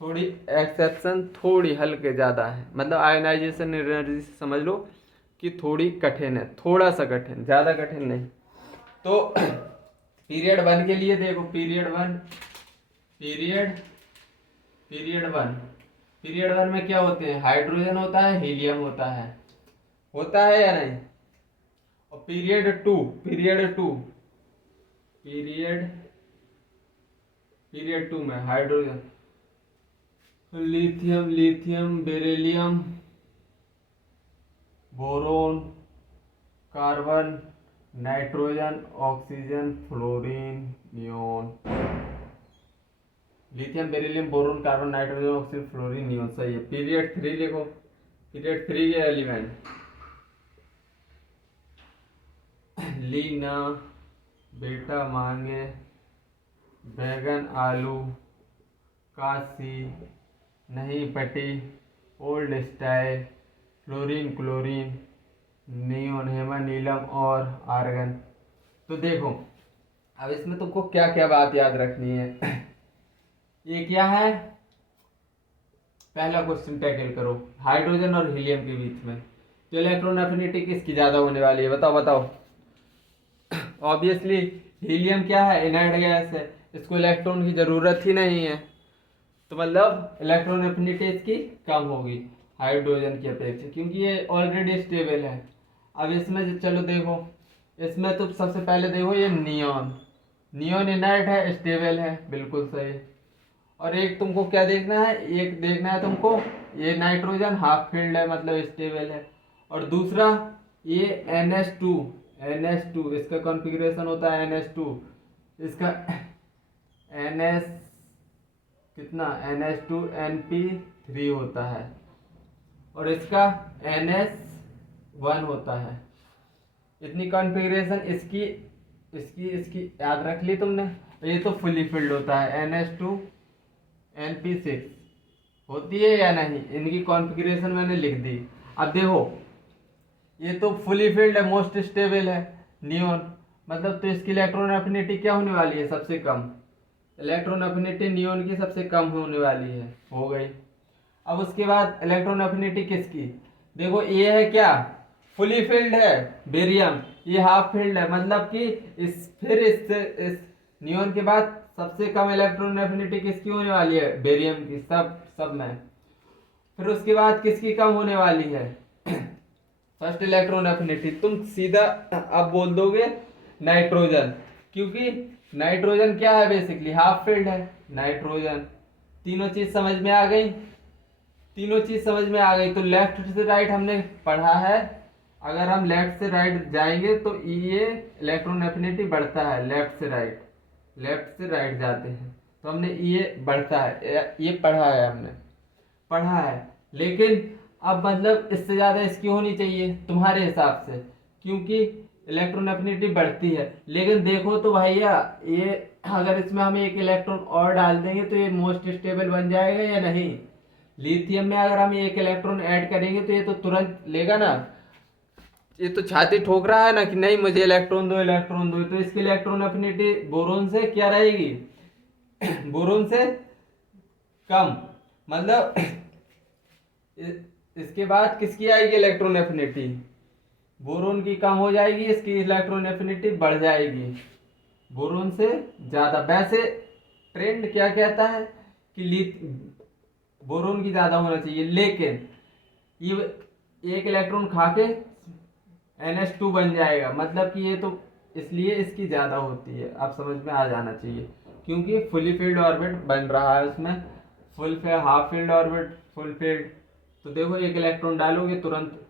थोड़ी एक्सेप्शन थोड़ी हल्के ज़्यादा है, मतलब आयनाइजेशन एनर्जी से समझ लो कि थोड़ी कठिन है, थोड़ा सा कठिन, ज़्यादा कठिन नहीं। तो पीरियड 1 के लिए देखो, पीरियड वन में क्या होते हैं, हाइड्रोजन होता है, हीलियम होता है या नहीं। और पीरियड टू में hydrogen, lithium, beryllium, boron, carbon, nitrogen, oxygen, fluorine, neon. Lithium, beryllium, boron, carbon, nitrogen, oxygen, fluorine, neon, सही है। पीरियड 3 लिखो, पीरियड 3 के एलिमेंट, लीना, बेटा मांगे, बैगन, आलू, काशी, नहीं पटी, old style, fluorine, chlorine, neon, Hema, Neelam और आर्गन। तो देखो अब इसमें तुमको क्या क्या बात याद रखनी है। ये क्या है, पहला क्वेश्चन टैकल करो, हाइड्रोजन और हीलियम के बीच में तो इलेक्ट्रॉन एफिनिटी किसकी ज्यादा होने वाली है, बताओ। ऑब्वियसली हीलियम क्या है, इनर्ट गैस है, इसको इलेक्ट्रॉन की जरूरत ही नहीं है, तो मतलब इलेक्ट्रॉन एफिनिटी इसकी कम होगी हाइड्रोजन की अपेक्षा, क्योंकि ये ऑलरेडी स्टेबल है। अब इसमें चलो देखो, इसमें तो सबसे पहले देखो ये नियोन इनर्ट है, स्टेबल है, बिल्कुल सही। और एक तुमको क्या देखना है, एक देखना है तुमको, ये नाइट्रोजन हाफ फील्ड है, मतलब स्टेबल है। और दूसरा ये NH2 इसका कॉन्फ़िगरेशन होता है NH2, इसका NS कितना NH2NP3 होता है, और इसका NS1 होता है। इतनी कॉन्फ़िगरेशन इसकी इसकी इसकी याद रख ली तुमने। ये तो फुली फिल्ड होता है, NH2NP6 होती है या नहीं, इनकी कॉन्फ़िगरेशन मैंने लिख दी। अब देखो ये तो फुली फिल्ड है, मोस्ट स्टेबल है नियोन, मतलब तो इसकी इलेक्ट्रॉन एफिनिटी क्या होने वाली है, सबसे कम। इलेक्ट्रॉन एफिनिटी नियोन की सबसे कम होने वाली है, हो गई। अब उसके बाद इलेक्ट्रॉन एफिनिटी किसकी, देखो ये है क्या, फुली फिल्ड है बेरियम, ये हाफ फिल्ड है, मतलब कि इस नियोन के बाद सबसे कम इलेक्ट्रॉन एफिनिटी किसकी होने वाली है, बेरियम की, सब में। फिर उसके बाद किसकी कम होने वाली है, फर्स्ट इलेक्ट्रॉन एफिनिटी, तुम सीधा अब बोल दोगे नाइट्रोजन, क्योंकि नाइट्रोजन क्या है, बेसिकली हाफ फील्ड है नाइट्रोजन। तीनों चीज समझ में आ गई, तो लेफ्ट से राइट हमने पढ़ा है, अगर हम लेफ्ट से राइट जाएंगे तो ये इलेक्ट्रॉन एफिनिटी बढ़ता है, लेफ्ट से राइट जाते हैं तो हमने ये बढ़ता है, ये पढ़ा है। लेकिन अब मतलब इससे ज्यादा इसकी होनी चाहिए तुम्हारे हिसाब से, क्योंकि इलेक्ट्रॉन एफिनिटी बढ़ती है। लेकिन देखो तो भैया, ये अगर इसमें हम एक इलेक्ट्रॉन और डाल देंगे तो ये मोस्ट स्टेबल बन जाएगा या नहीं। लिथियम में अगर हम एक इलेक्ट्रॉन ऐड करेंगे तो ये तो तुरंत लेगा ना, ये तो छाती ठोक रहा है ना कि नहीं मुझे इलेक्ट्रॉन दो, तो इसकी इलेक्ट्रॉन एफिनिटी बोरोन से क्या रहेगी, बोरोन से कम, मतलब इसके बाद किसकी आएगी इलेक्ट्रॉन एफिनिटी, बोरोन की कम हो जाएगी, इसकी इलेक्ट्रॉन एफिनिटी बढ़ जाएगी बोरोन से ज्यादा। वैसे ट्रेंड क्या कहता है कि बोरोन की ज्यादा होना चाहिए, लेकिन ये एक इलेक्ट्रॉन खा के NH2 बन जाएगा, मतलब कि ये तो इसलिए इसकी ज्यादा होती है, आप समझ में आ जाना चाहिए, क्योंकि फुली फील्ड ऑर्बिट बन रहा है उसमें, full half field orbit, full field. तो देखो एक इलेक्ट्रॉन डालोगे तुरंत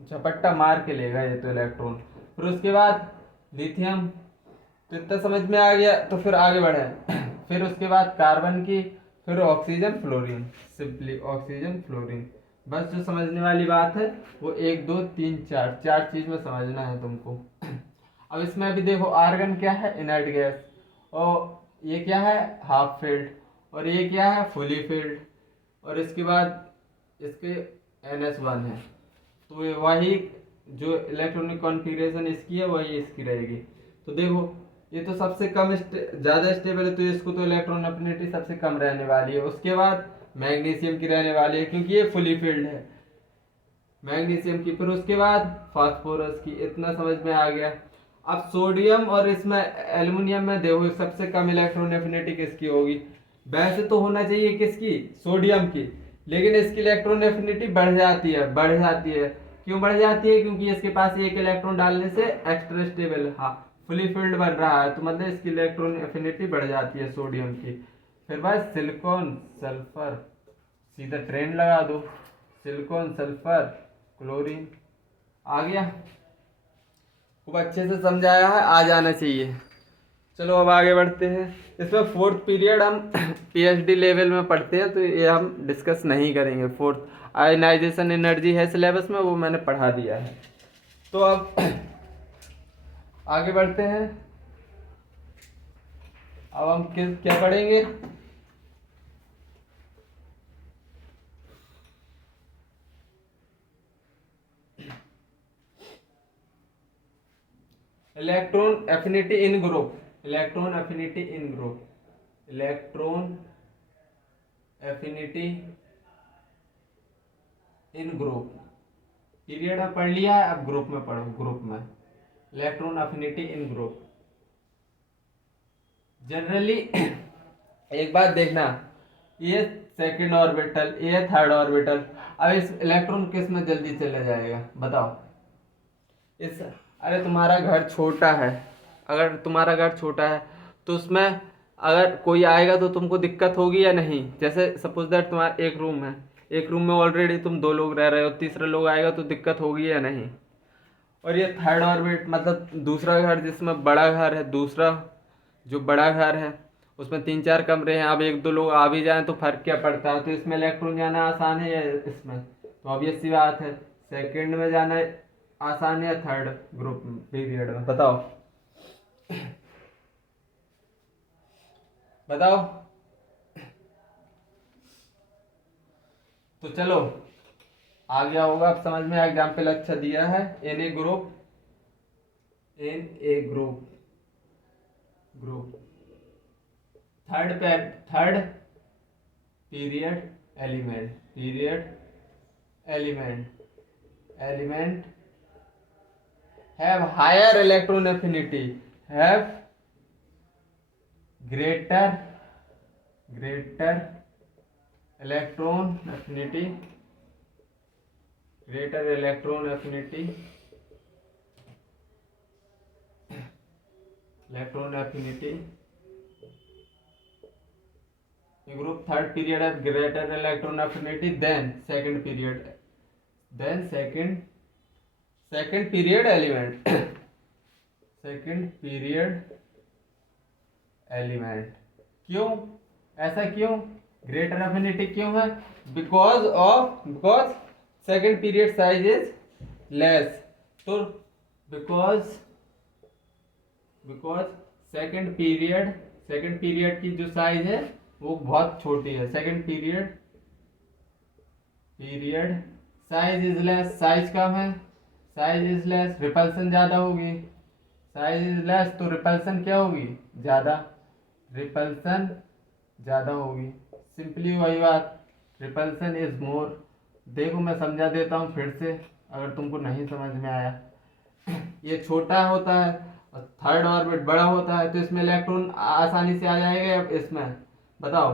झपट्टा मार के लेगा ये तो इलेक्ट्रॉन। फिर उसके बाद लिथियम, तो इतना समझ में आ गया, तो फिर आगे बढ़े। फिर उसके बाद कार्बन की, फिर oxygen, fluorine, simply oxygen, fluorine. बस जो समझने वाली बात है वो 1 2 3 4 चीज में समझना है तुमको। अब इसमें अभी देखो आर्गन क्या है, इनर्ट गैस, और ये क्या है हाफ फील्ड, और ये क्या है फुली फील्ड, और इसके बाद इसके NS1 है, तो ये वही जो इलेक्ट्रॉनिक कॉन्फ़िगरेशन इसकी है वही इसकी रहेगी। तो देखो ये तो सबसे कम ज़्यादा स्टेबल है, तो इसको तो इलेक्ट्रॉन अफिनिटी सबसे कम रहने वाली है। उसके बाद मैग्नीशियम की रहने वाली है क्योंकि ये फुली फिल्ड है, मैग्नीशियम की। फिर उसके बाद फास्फोरस की। इतना समझ में आ गया। अब सोडियम और इसमें एल्युमिनियम में देखो सबसे कम इलेक्ट्रॉन एफिनिटी किसकी होगी। वैसे तो होना चाहिए किसकी, सोडियम की, लेकिन इसकी इलेक्ट्रॉन एफिनिटी बढ़ जाती है, बढ़ जाती है। क्यों बढ़ जाती है? क्योंकि इसके पास एक इलेक्ट्रॉन डालने से एक्स्ट्रा स्टेबल, हाँ, फुली फिल्ड बन रहा है, तो मतलब इसकी इलेक्ट्रॉन एफिनिटी बढ़ जाती है सोडियम की। फिर बाद सिलिकॉन सल्फर, सीधा ट्रेंड लगा दो, सिलिकॉन सल्फर क्लोरीन। आ गया, खूब अच्छे से समझाया है, आ जाना चाहिए। चलो अब आगे बढ़ते हैं। इसमें फोर्थ पीरियड हम पीएचडी लेवल में पढ़ते हैं, तो ये हम डिस्कस नहीं करेंगे। फोर्थ आयनाइजेशन एनर्जी है सिलेबस में, वो मैंने पढ़ा दिया है। तो अब आगे बढ़ते हैं। अब हम क्या पढ़ेंगे? इलेक्ट्रॉन एफिनिटी इन ग्रुप, इलेक्ट्रॉन एफिनिटी इन ग्रुप, इलेक्ट्रॉन एफिनिटी इन ग्रुप। पीरियड में पढ़ लिया है, अब ग्रुप में पढ़ो। ग्रुप में इलेक्ट्रॉन एफिनिटी इन ग्रुप। जनरली एक बात देखना, ये सेकंड ऑर्बिटल, ये थर्ड ऑर्बिटल। अब इस इलेक्ट्रॉन किस में जल्दी चला जाएगा बताओ? इस, अरे तुम्हारा घर छोटा है, अगर तुम्हारा घर छोटा है तो उसमें अगर कोई आएगा तो तुमको दिक्कत होगी या नहीं? जैसे सपोज दैट तुम्हारा एक रूम है, एक रूम में ऑलरेडी तुम 2 लोग रह रहे हो, तीसरा लोग आएगा तो दिक्कत होगी या नहीं? और ये थर्ड ऑर्बिट मतलब दूसरा घर, जिसमें बड़ा घर है, दूसरा जो बड़ा घर है उसमें 3-4 कमरे हैं, अब 1-2 लोग आ भी जाएं तो फर्क क्या पड़ता है? तो इसमें इलेक्ट्रॉन जाना आसान है या इसमें? तो ऑब्वियस सी बात है, सेकंड में जाना आसान है या थर्ड ग्रुप पीरियड में? बताओ बताओ। तो चलो आ गया होगा, अब समझ में एग्जाम्पल अच्छा दिया है। In a group, in a group, group third period element, period element, element have higher electron affinity, have greater electron affinity, greater electron affinity, electron affinity group third period have greater electron affinity than second period, then second period element second period element। क्यों ऐसा? क्यों greater affinity क्यों है? Because second period size is less. तो because second period की जो size है वो बहुत छोटी है। Second period size is less, size कम है, साइज इज लेस, रिपल्सन ज्यादा होगी। साइज इज लेस तो रिपल्सन क्या होगी? ज्यादा, रिपल्सन ज्यादा होगी। सिंपली वही बात, रिपल्सन इज मोर। देखो मैं समझा देता हूँ फिर से अगर तुमको नहीं समझ में आया। ये छोटा होता है और थर्ड ऑर्बिट बड़ा होता है, तो इसमें इलेक्ट्रॉन आसानी से आ जाएगा। इसमें बताओ,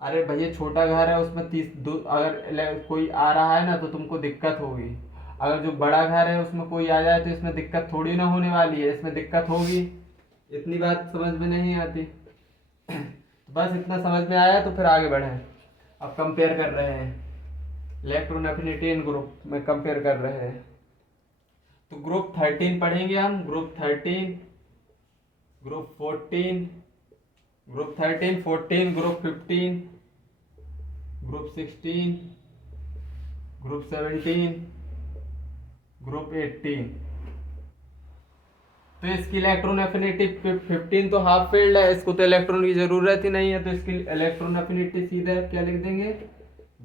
अरे भैया छोटा घर है उसमें 30 अगर कोई आ रहा है ना तो तुमको दिक्कत होगी। अगर जो बड़ा घर है उसमें कोई आ जाए तो इसमें दिक्कत थोड़ी ना होने वाली है, इसमें दिक्कत होगी। इतनी बात समझ में नहीं आती। तो बस इतना समझ में आया तो फिर आगे बढ़े। अब कंपेयर कर रहे हैं, इलेक्ट्रॉन एफिनिटी इन ग्रुप में कंपेयर कर रहे हैं। तो ग्रुप 13 पढ़ेंगे हम, group 13, group 14, group 13, 14, group 15, group 16, group 17, group 18। तो इसकी इलेक्ट्रॉन एफिनिटी 15 तो हाफ फील्ड है, इसको तो इलेक्ट्रॉन की जरूरत ही नहीं है, तो इसकी इलेक्ट्रॉन एफिनिटी सीधे क्या लिख देंगे?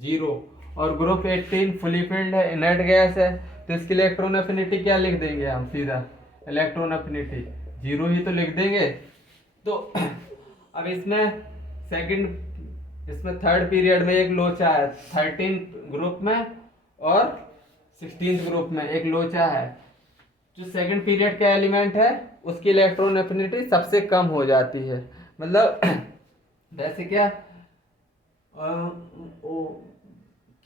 0। और ग्रुप 18 फुली फील्ड है, इनर्ट गैस है, तो इसकी इलेक्ट्रॉन एफिनिटी क्या लिख देंगे हम सीधा, इलेक्ट्रॉन एफिनिटी 0 ही तो लिख देंगे। तो अब इसमें थर्ड पीरियड में एक लोचा है, 13 ग्रुप में और 16 ग्रुप में एक लोचा है। जो सेकंड पीरियड का एलिमेंट है उसकी इलेक्ट्रॉन एफिनिटी सबसे कम हो जाती है। मतलब वैसे क्या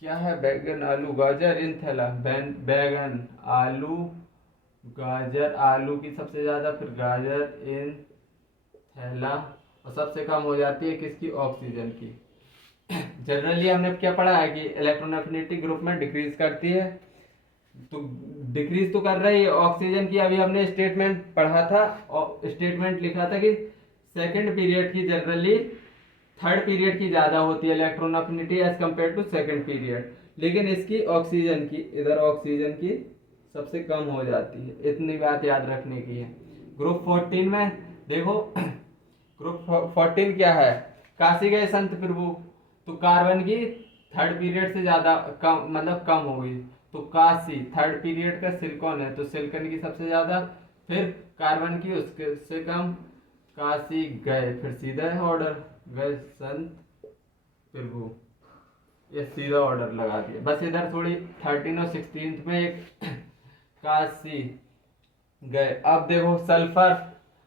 क्या है, बैगन आलू गाजर इन थैला, बैगन आलू गाजर, आलू की सबसे ज्यादा, फिर गाजर इन थैला, और सबसे कम हो जाती है किसकी, ऑक्सीजन की। जनरली हमने क्या पढ़ा है कि इलेक्ट्रॉन एफिनिटी ग्रुप में डिक्रीज करती है, तो डिक्रीज तो कर रही है ऑक्सीजन की। अभी हमने स्टेटमेंट पढ़ा था और स्टेटमेंट लिखा था कि सेकंड पीरियड की जनरली थर्ड पीरियड की ज्यादा होती है electron affinity as compared to second period, लेकिन इसकी ऑक्सीजन की, इधर ऑक्सीजन की सबसे कम हो जाती है। इतनी बात याद रखने की है। ग्रुप 14 में देखो, ग्रुप 14 क्या है, काशी गए संत प्रभु, तो कार्बन की थर्ड पीरियड से ज्यादा कम, मतलब कम हो गई, तो काशी थर्ड पीरियड का सिलिकॉन है तो सिलिकॉन की सबसे ज्यादा, फिर कार्बन की उसके से कम, काशी गए, फिर सीधा है ऑर्डर, गए संत प्रभु, ये सीधा ऑर्डर लगा दिया। बस इधर थोड़ी 13 और 16 में एक काशी गए। अब देखो सल्फर,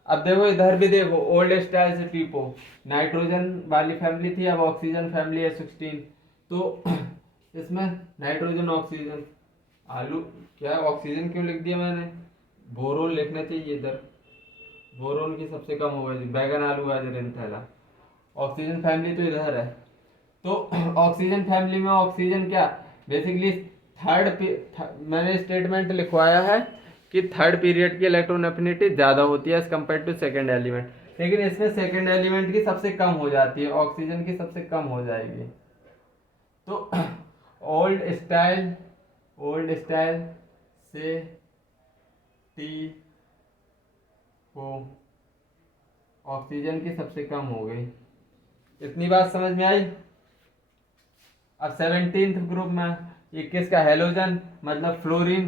अब देखो इधर भी देखो ओल्ड स्टाइल से पीपो, नाइट्रोजन वाली फैमिली थी, अब ऑक्सीजन फैमिली है 16, तो इसमें नाइट्रोजन ऑक्सीजन, आलू क्या है, ऑक्सीजन क्यों लिख दिया मैंने, बोरोन लिखना चाहिए इधर, बोरोन की सबसे कम हो गई, बैगन आलू गाजर इन थैला। ऑक्सीजन फैमिली तो इधर है, तो ऑक्सीजन फैमिली में ऑक्सीजन क्या, बेसिकली मैंने स्टेटमेंट लिखवाया है कि थर्ड पीरियड की इलेक्ट्रॉन एफिनिटी ज्यादा होती है as compared to second element, लेकिन इसमें सेकंड एलिमेंट की सबसे कम हो जाती है, ऑक्सीजन की सबसे कम हो जाएगी। तो ओल्ड स्टाइल से टी को ऑक्सीजन की सबसे कम हो गई। इतनी बात समझ में आई। अब 17th ग्रुप में ये किसका, हेलोजन, मतलब फ्लोरीन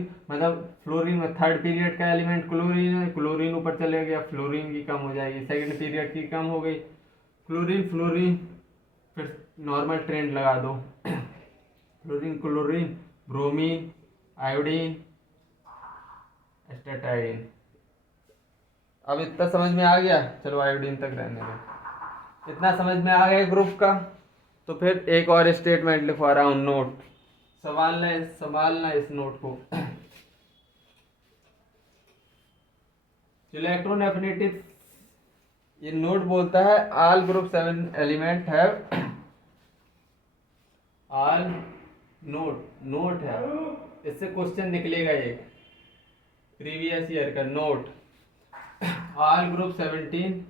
में थर्ड पीरियड का एलिमेंट क्लोरीन है, क्लोरीन ऊपर चले गया, फ्लोरीन की कम हो जाएगी, सेकंड पीरियड की कम हो गई, फ्लोरीन, फिर नॉर्मल ट्रेंड लगा दो, क्लोरीन, ब्रोमीन, आयोडीन, एस्टेटाइन। अब इतना समझ में आ गया, चलो आयोडीन तक रहने दो। इतना समझ में आ गया ग्रुप का, तो फिर एक और स्टेटमेंट लिखवा रहा हूं, नोट संभालना इस नोट को। इलेक्ट्रॉन एफिनिटी, ये नोट बोलता है ऑल ग्रुप 7 एलिमेंट है, ऑल नोट है, इससे क्वेश्चन निकलेगा ये प्रीवियस ईयर का note. All group 17,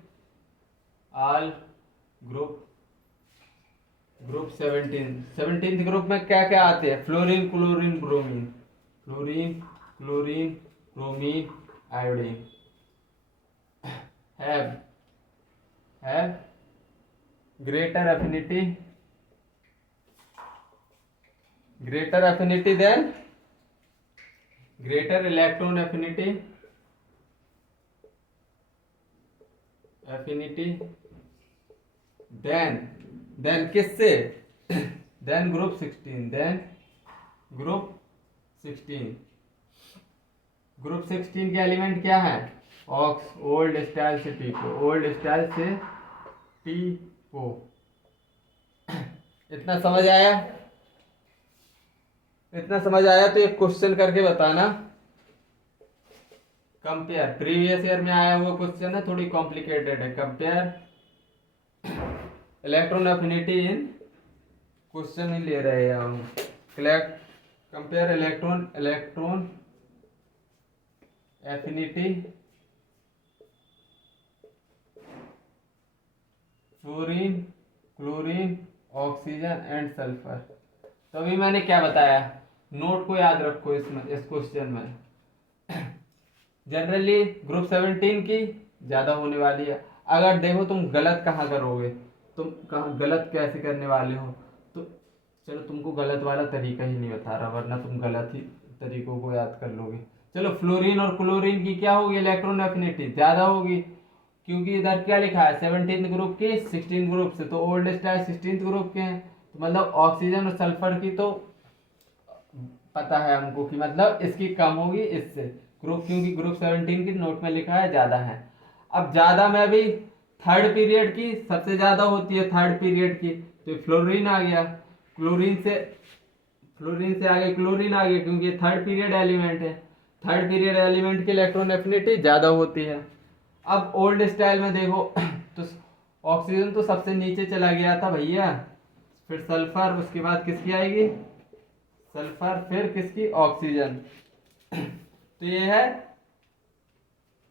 all group 17 group में क्या क्या आते हैं, fluorine, chlorine, bromine, iodine, have greater affinity than greater electron affinity than किससे, देन ग्रुप 16 के एलिमेंट क्या है, ऑक्स, ओल्ड स्टाइल से टीपो। इतना समझ आया तो एक क्वेश्चन करके बताना, कंपेयर, प्रीवियस ईयर में आया हुआ क्वेश्चन है, थोड़ी कॉम्प्लिकेटेड है, कंपेयर इलेक्ट्रॉन एफिनिटी इन, क्वेश्चन ही ले रहे हैं हम, compare electron affinity fluorine, chlorine, oxygen and sulphur. तो अभी मैंने क्या बताया, नोट को याद रखो इसमें, इस क्वेश्चन में जनरली ग्रुप 17 की ज्यादा होने वाली है। अगर देखो तुम गलत कहाँ करोगे, तुम कहाँ गलत कैसे करने वाले हो, तो चलो तुमको गलत वाला तरीका ही नहीं बता रहा, वरना तुम गलत ही तरीकों को याद कर लोगे। चलो फ्लोरीन और क्लोरीन की क्या होगी इलेक्ट्रॉन एफिनिटी ज़्यादा होगी, क्योंकि इधर क्या लिखा है 17th ग्रुप की 16th ग्रुप से, तो ओल्डेस्ट है 16th ग्रुप के हैं, तो मतलब ऑक्सीजन और सल्फर की तो पता है हमको कि मतलब इसकी कम होगी इससे ग्रुप, क्योंकि ग्रुप 17 की नोट में लिखा है ज़्यादा है। अब ज़्यादा में भी थर्ड पीरियड की सबसे ज़्यादा होती है, थर्ड पीरियड की, तो फ्लोरीन आ गया। फ्लोरीन से आगे क्लोरीन आ गया, क्योंकि ये थर्ड पीरियड एलिमेंट है, थर्ड पीरियड एलिमेंट की इलेक्ट्रॉन एफिनिटी ज़्यादा होती है। अब ओल्ड स्टाइल में देखो तो ऑक्सीजन तो सबसे नीचे चला गया था भैया, फिर सल्फर, उसके बाद किसकी आएगी सल्फर, फिर किसकी ऑक्सीजन। तो ये है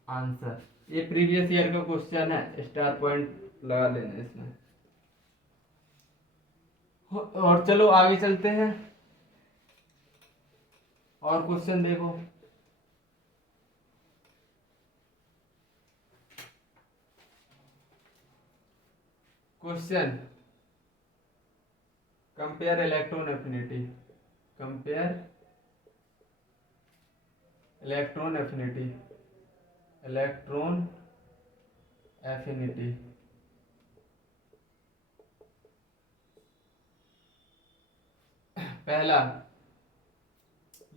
आंसर, ये प्रीवियस ईयर का क्वेश्चन है, स्टार पॉइंट लगा लेना इसमें। और चलो आगे चलते हैं, और क्वेश्चन देखो। Question compare electron affinity, compare electron affinity, electron affinity. पहला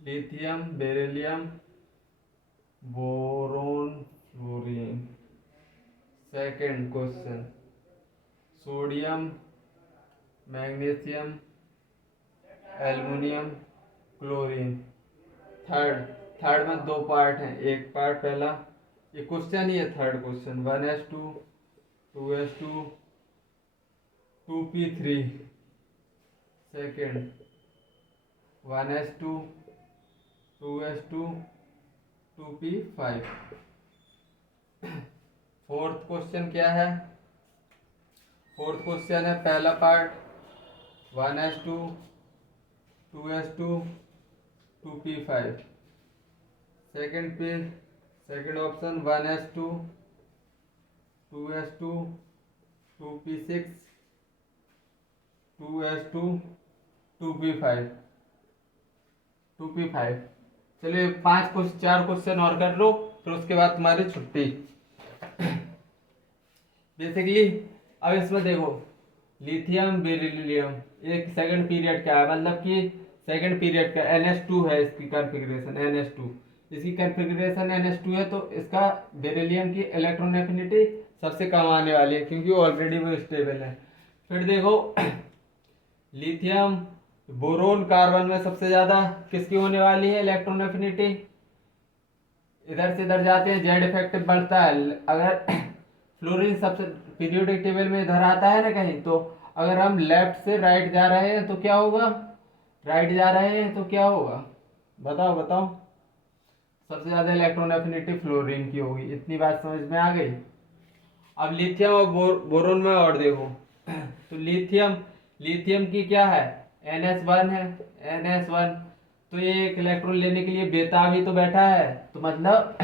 lithium beryllium boron fluorine. Second question sodium magnesium aluminium chlorine. Third third में दो पार्ट हैं, एक पार्ट पहला ये क्वेश्चन ही है, third question 1s2 2s2 2p3। Second 1s2 2s2 2p5। Fourth question क्या है, फोर्थ क्वेश्चन है पहला part 1s2 2s2 2p5। Second option 1s2 2s2 2p6 2s2 2p5 2p5। चलिए चार क्वेश्चन और कर लो, फिर उसके बाद तुम्हारी छुट्टी। बेसिकली अब इसमें देखो लिथियम बेरिलियम एक सेकंड पीरियड का है, मतलब कि सेकंड पीरियड का NS2 है, इसकी कॉन्फ़िगरेशन NS2, इसकी कॉन्फ़िगरेशन NS2 है, तो इसका बेरिलियम की इलेक्ट्रॉन एफिनिटी सबसे कम आने वाली है, क्योंकि ऑलरेडी वो स्टेबल है। फिर देखो लिथियम बोरोन कार्बन में सबसे ज़्यादा किसकी होने वाली है इलेक्ट्रॉन एफिनिटी, इधर से इधर जाते हैं जेड इफेक्टिव बढ़ता है। अगर फ्लोरीन सबसे पीरियोडिक टेबल में इधर आता है ना कहीं, तो अगर हम लेफ्ट से राइट जा रहे हैं तो क्या होगा, राइट जा रहे हैं तो क्या होगा, बताओ बताओ। सबसे ज़्यादा इलेक्ट्रॉन एफिनिटी फ्लोरीन की होगी, इतनी बात समझ में आ गई। अब लिथियम और बोरोन में और देखो तो लिथियम की क्या है NS1 है, NS1, तो ये एक इलेक्ट्रॉन लेने के लिए बेताब ही तो बैठा है, तो मतलब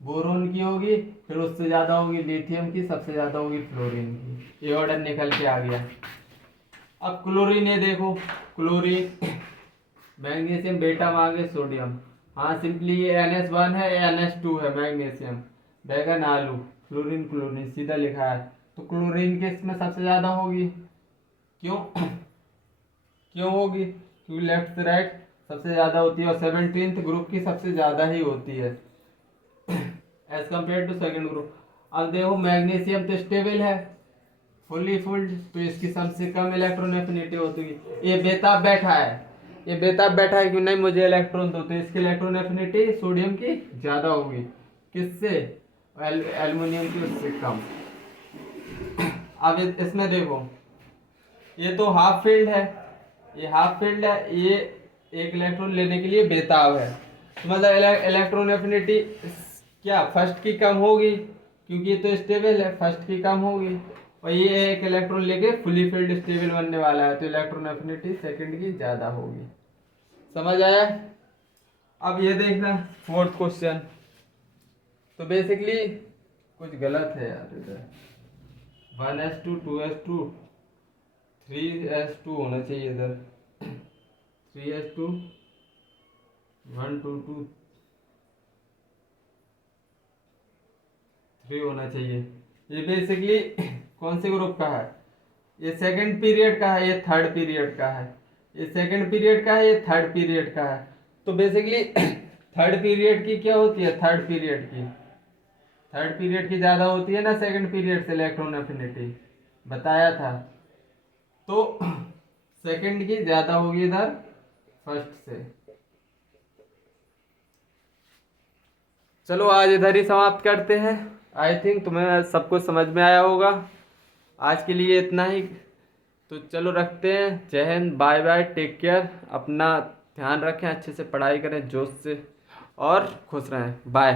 बोरोन की होगी, फिर उससे ज्यादा होगी लिथियम की, सबसे ज्यादा होगी फ्लोरीन की। ये ऑर्डर निकल के आ गया। अब क्लोरीन ये देखो, क्लोरीन मैग्नीशियम बेटा मांगे सोडियम, हाँ सिंपली ये NS1 है, NS2 है मैग्नीशियम, बैगन आलू, फ्लोरीन क्लोरीन सीधा लिखा है, तो क्लोरीन के इसमें सबसे ज्यादा होगी। क्यों क्यों होगी, क्योंकि लेफ्ट से राइट सबसे ज्यादा होती है, और 17th ग्रुप की सबसे ज्यादा ही होती है as compared to second group. अब देखो मैग्नीशियम तो स्टेबल है फुल्ली फुल्ड, तो इसकी सबसे कम इलेक्ट्रॉन एफिनिटी होती है। ये बेताब बैठा है, ये बेताब बैठा है कि नहीं मुझे इलेक्ट्रॉन दो, तो इसकी इलेक्ट्रॉन एफिनिटी सोडियम की ज्यादा होगी, किससे एल्युमिनियम की उससे कम। अब इसमें देखो ये तो हाफ फील्ड है, ये हाफ फील्ड है, ये एक इलेक्ट्रॉन लेने के लिए बेताब है, तो मतलब इलेक्ट्रॉन एफिनिटी क्या फर्स्ट की कम होगी, क्योंकि ये तो स्टेबल है, फर्स्ट की कम होगी, और ये एक इलेक्ट्रॉन लेके फुली फील्ड स्टेबल बनने वाला है, तो इलेक्ट्रॉन एफिनिटी सेकंड की ज्यादा होगी। समझ आया। अब ये देखना फोर्थ क्वेश्चन, तो बेसिकली कुछ गलत है यार, इधर 1s2 2s2 3s2 होना चाहिए, इधर 3s2 1 2 2 3 होना चाहिए। ये बेसिकली कौन से ग्रुप का है? ये सेकंड पीरियड का है, ये थर्ड पीरियड का है। ये सेकंड पीरियड का है, ये थर्ड पीरियड का है। तो बेसिकली थर्ड पीरियड की क्या होती है? थर्ड पीरियड की ज़्यादा होती है ना सेकंड पीरियड से इलेक्ट्रॉन एफिनिटी, बताया था। तो सेकंड की ज़्यादा होगी इधर फर्स्ट से। चलो आज इधर ही समाप्त करते हैं। आई थिंक तुम्हें सब कुछ समझ में आया होगा। आज के लिए इतना ही। तो चलो रखते हैं। Jai Hind, bye bye, take care. अपना ध्यान रखें, अच्छे से पढ़ाई करें जोश से और खुश रहें। बाय।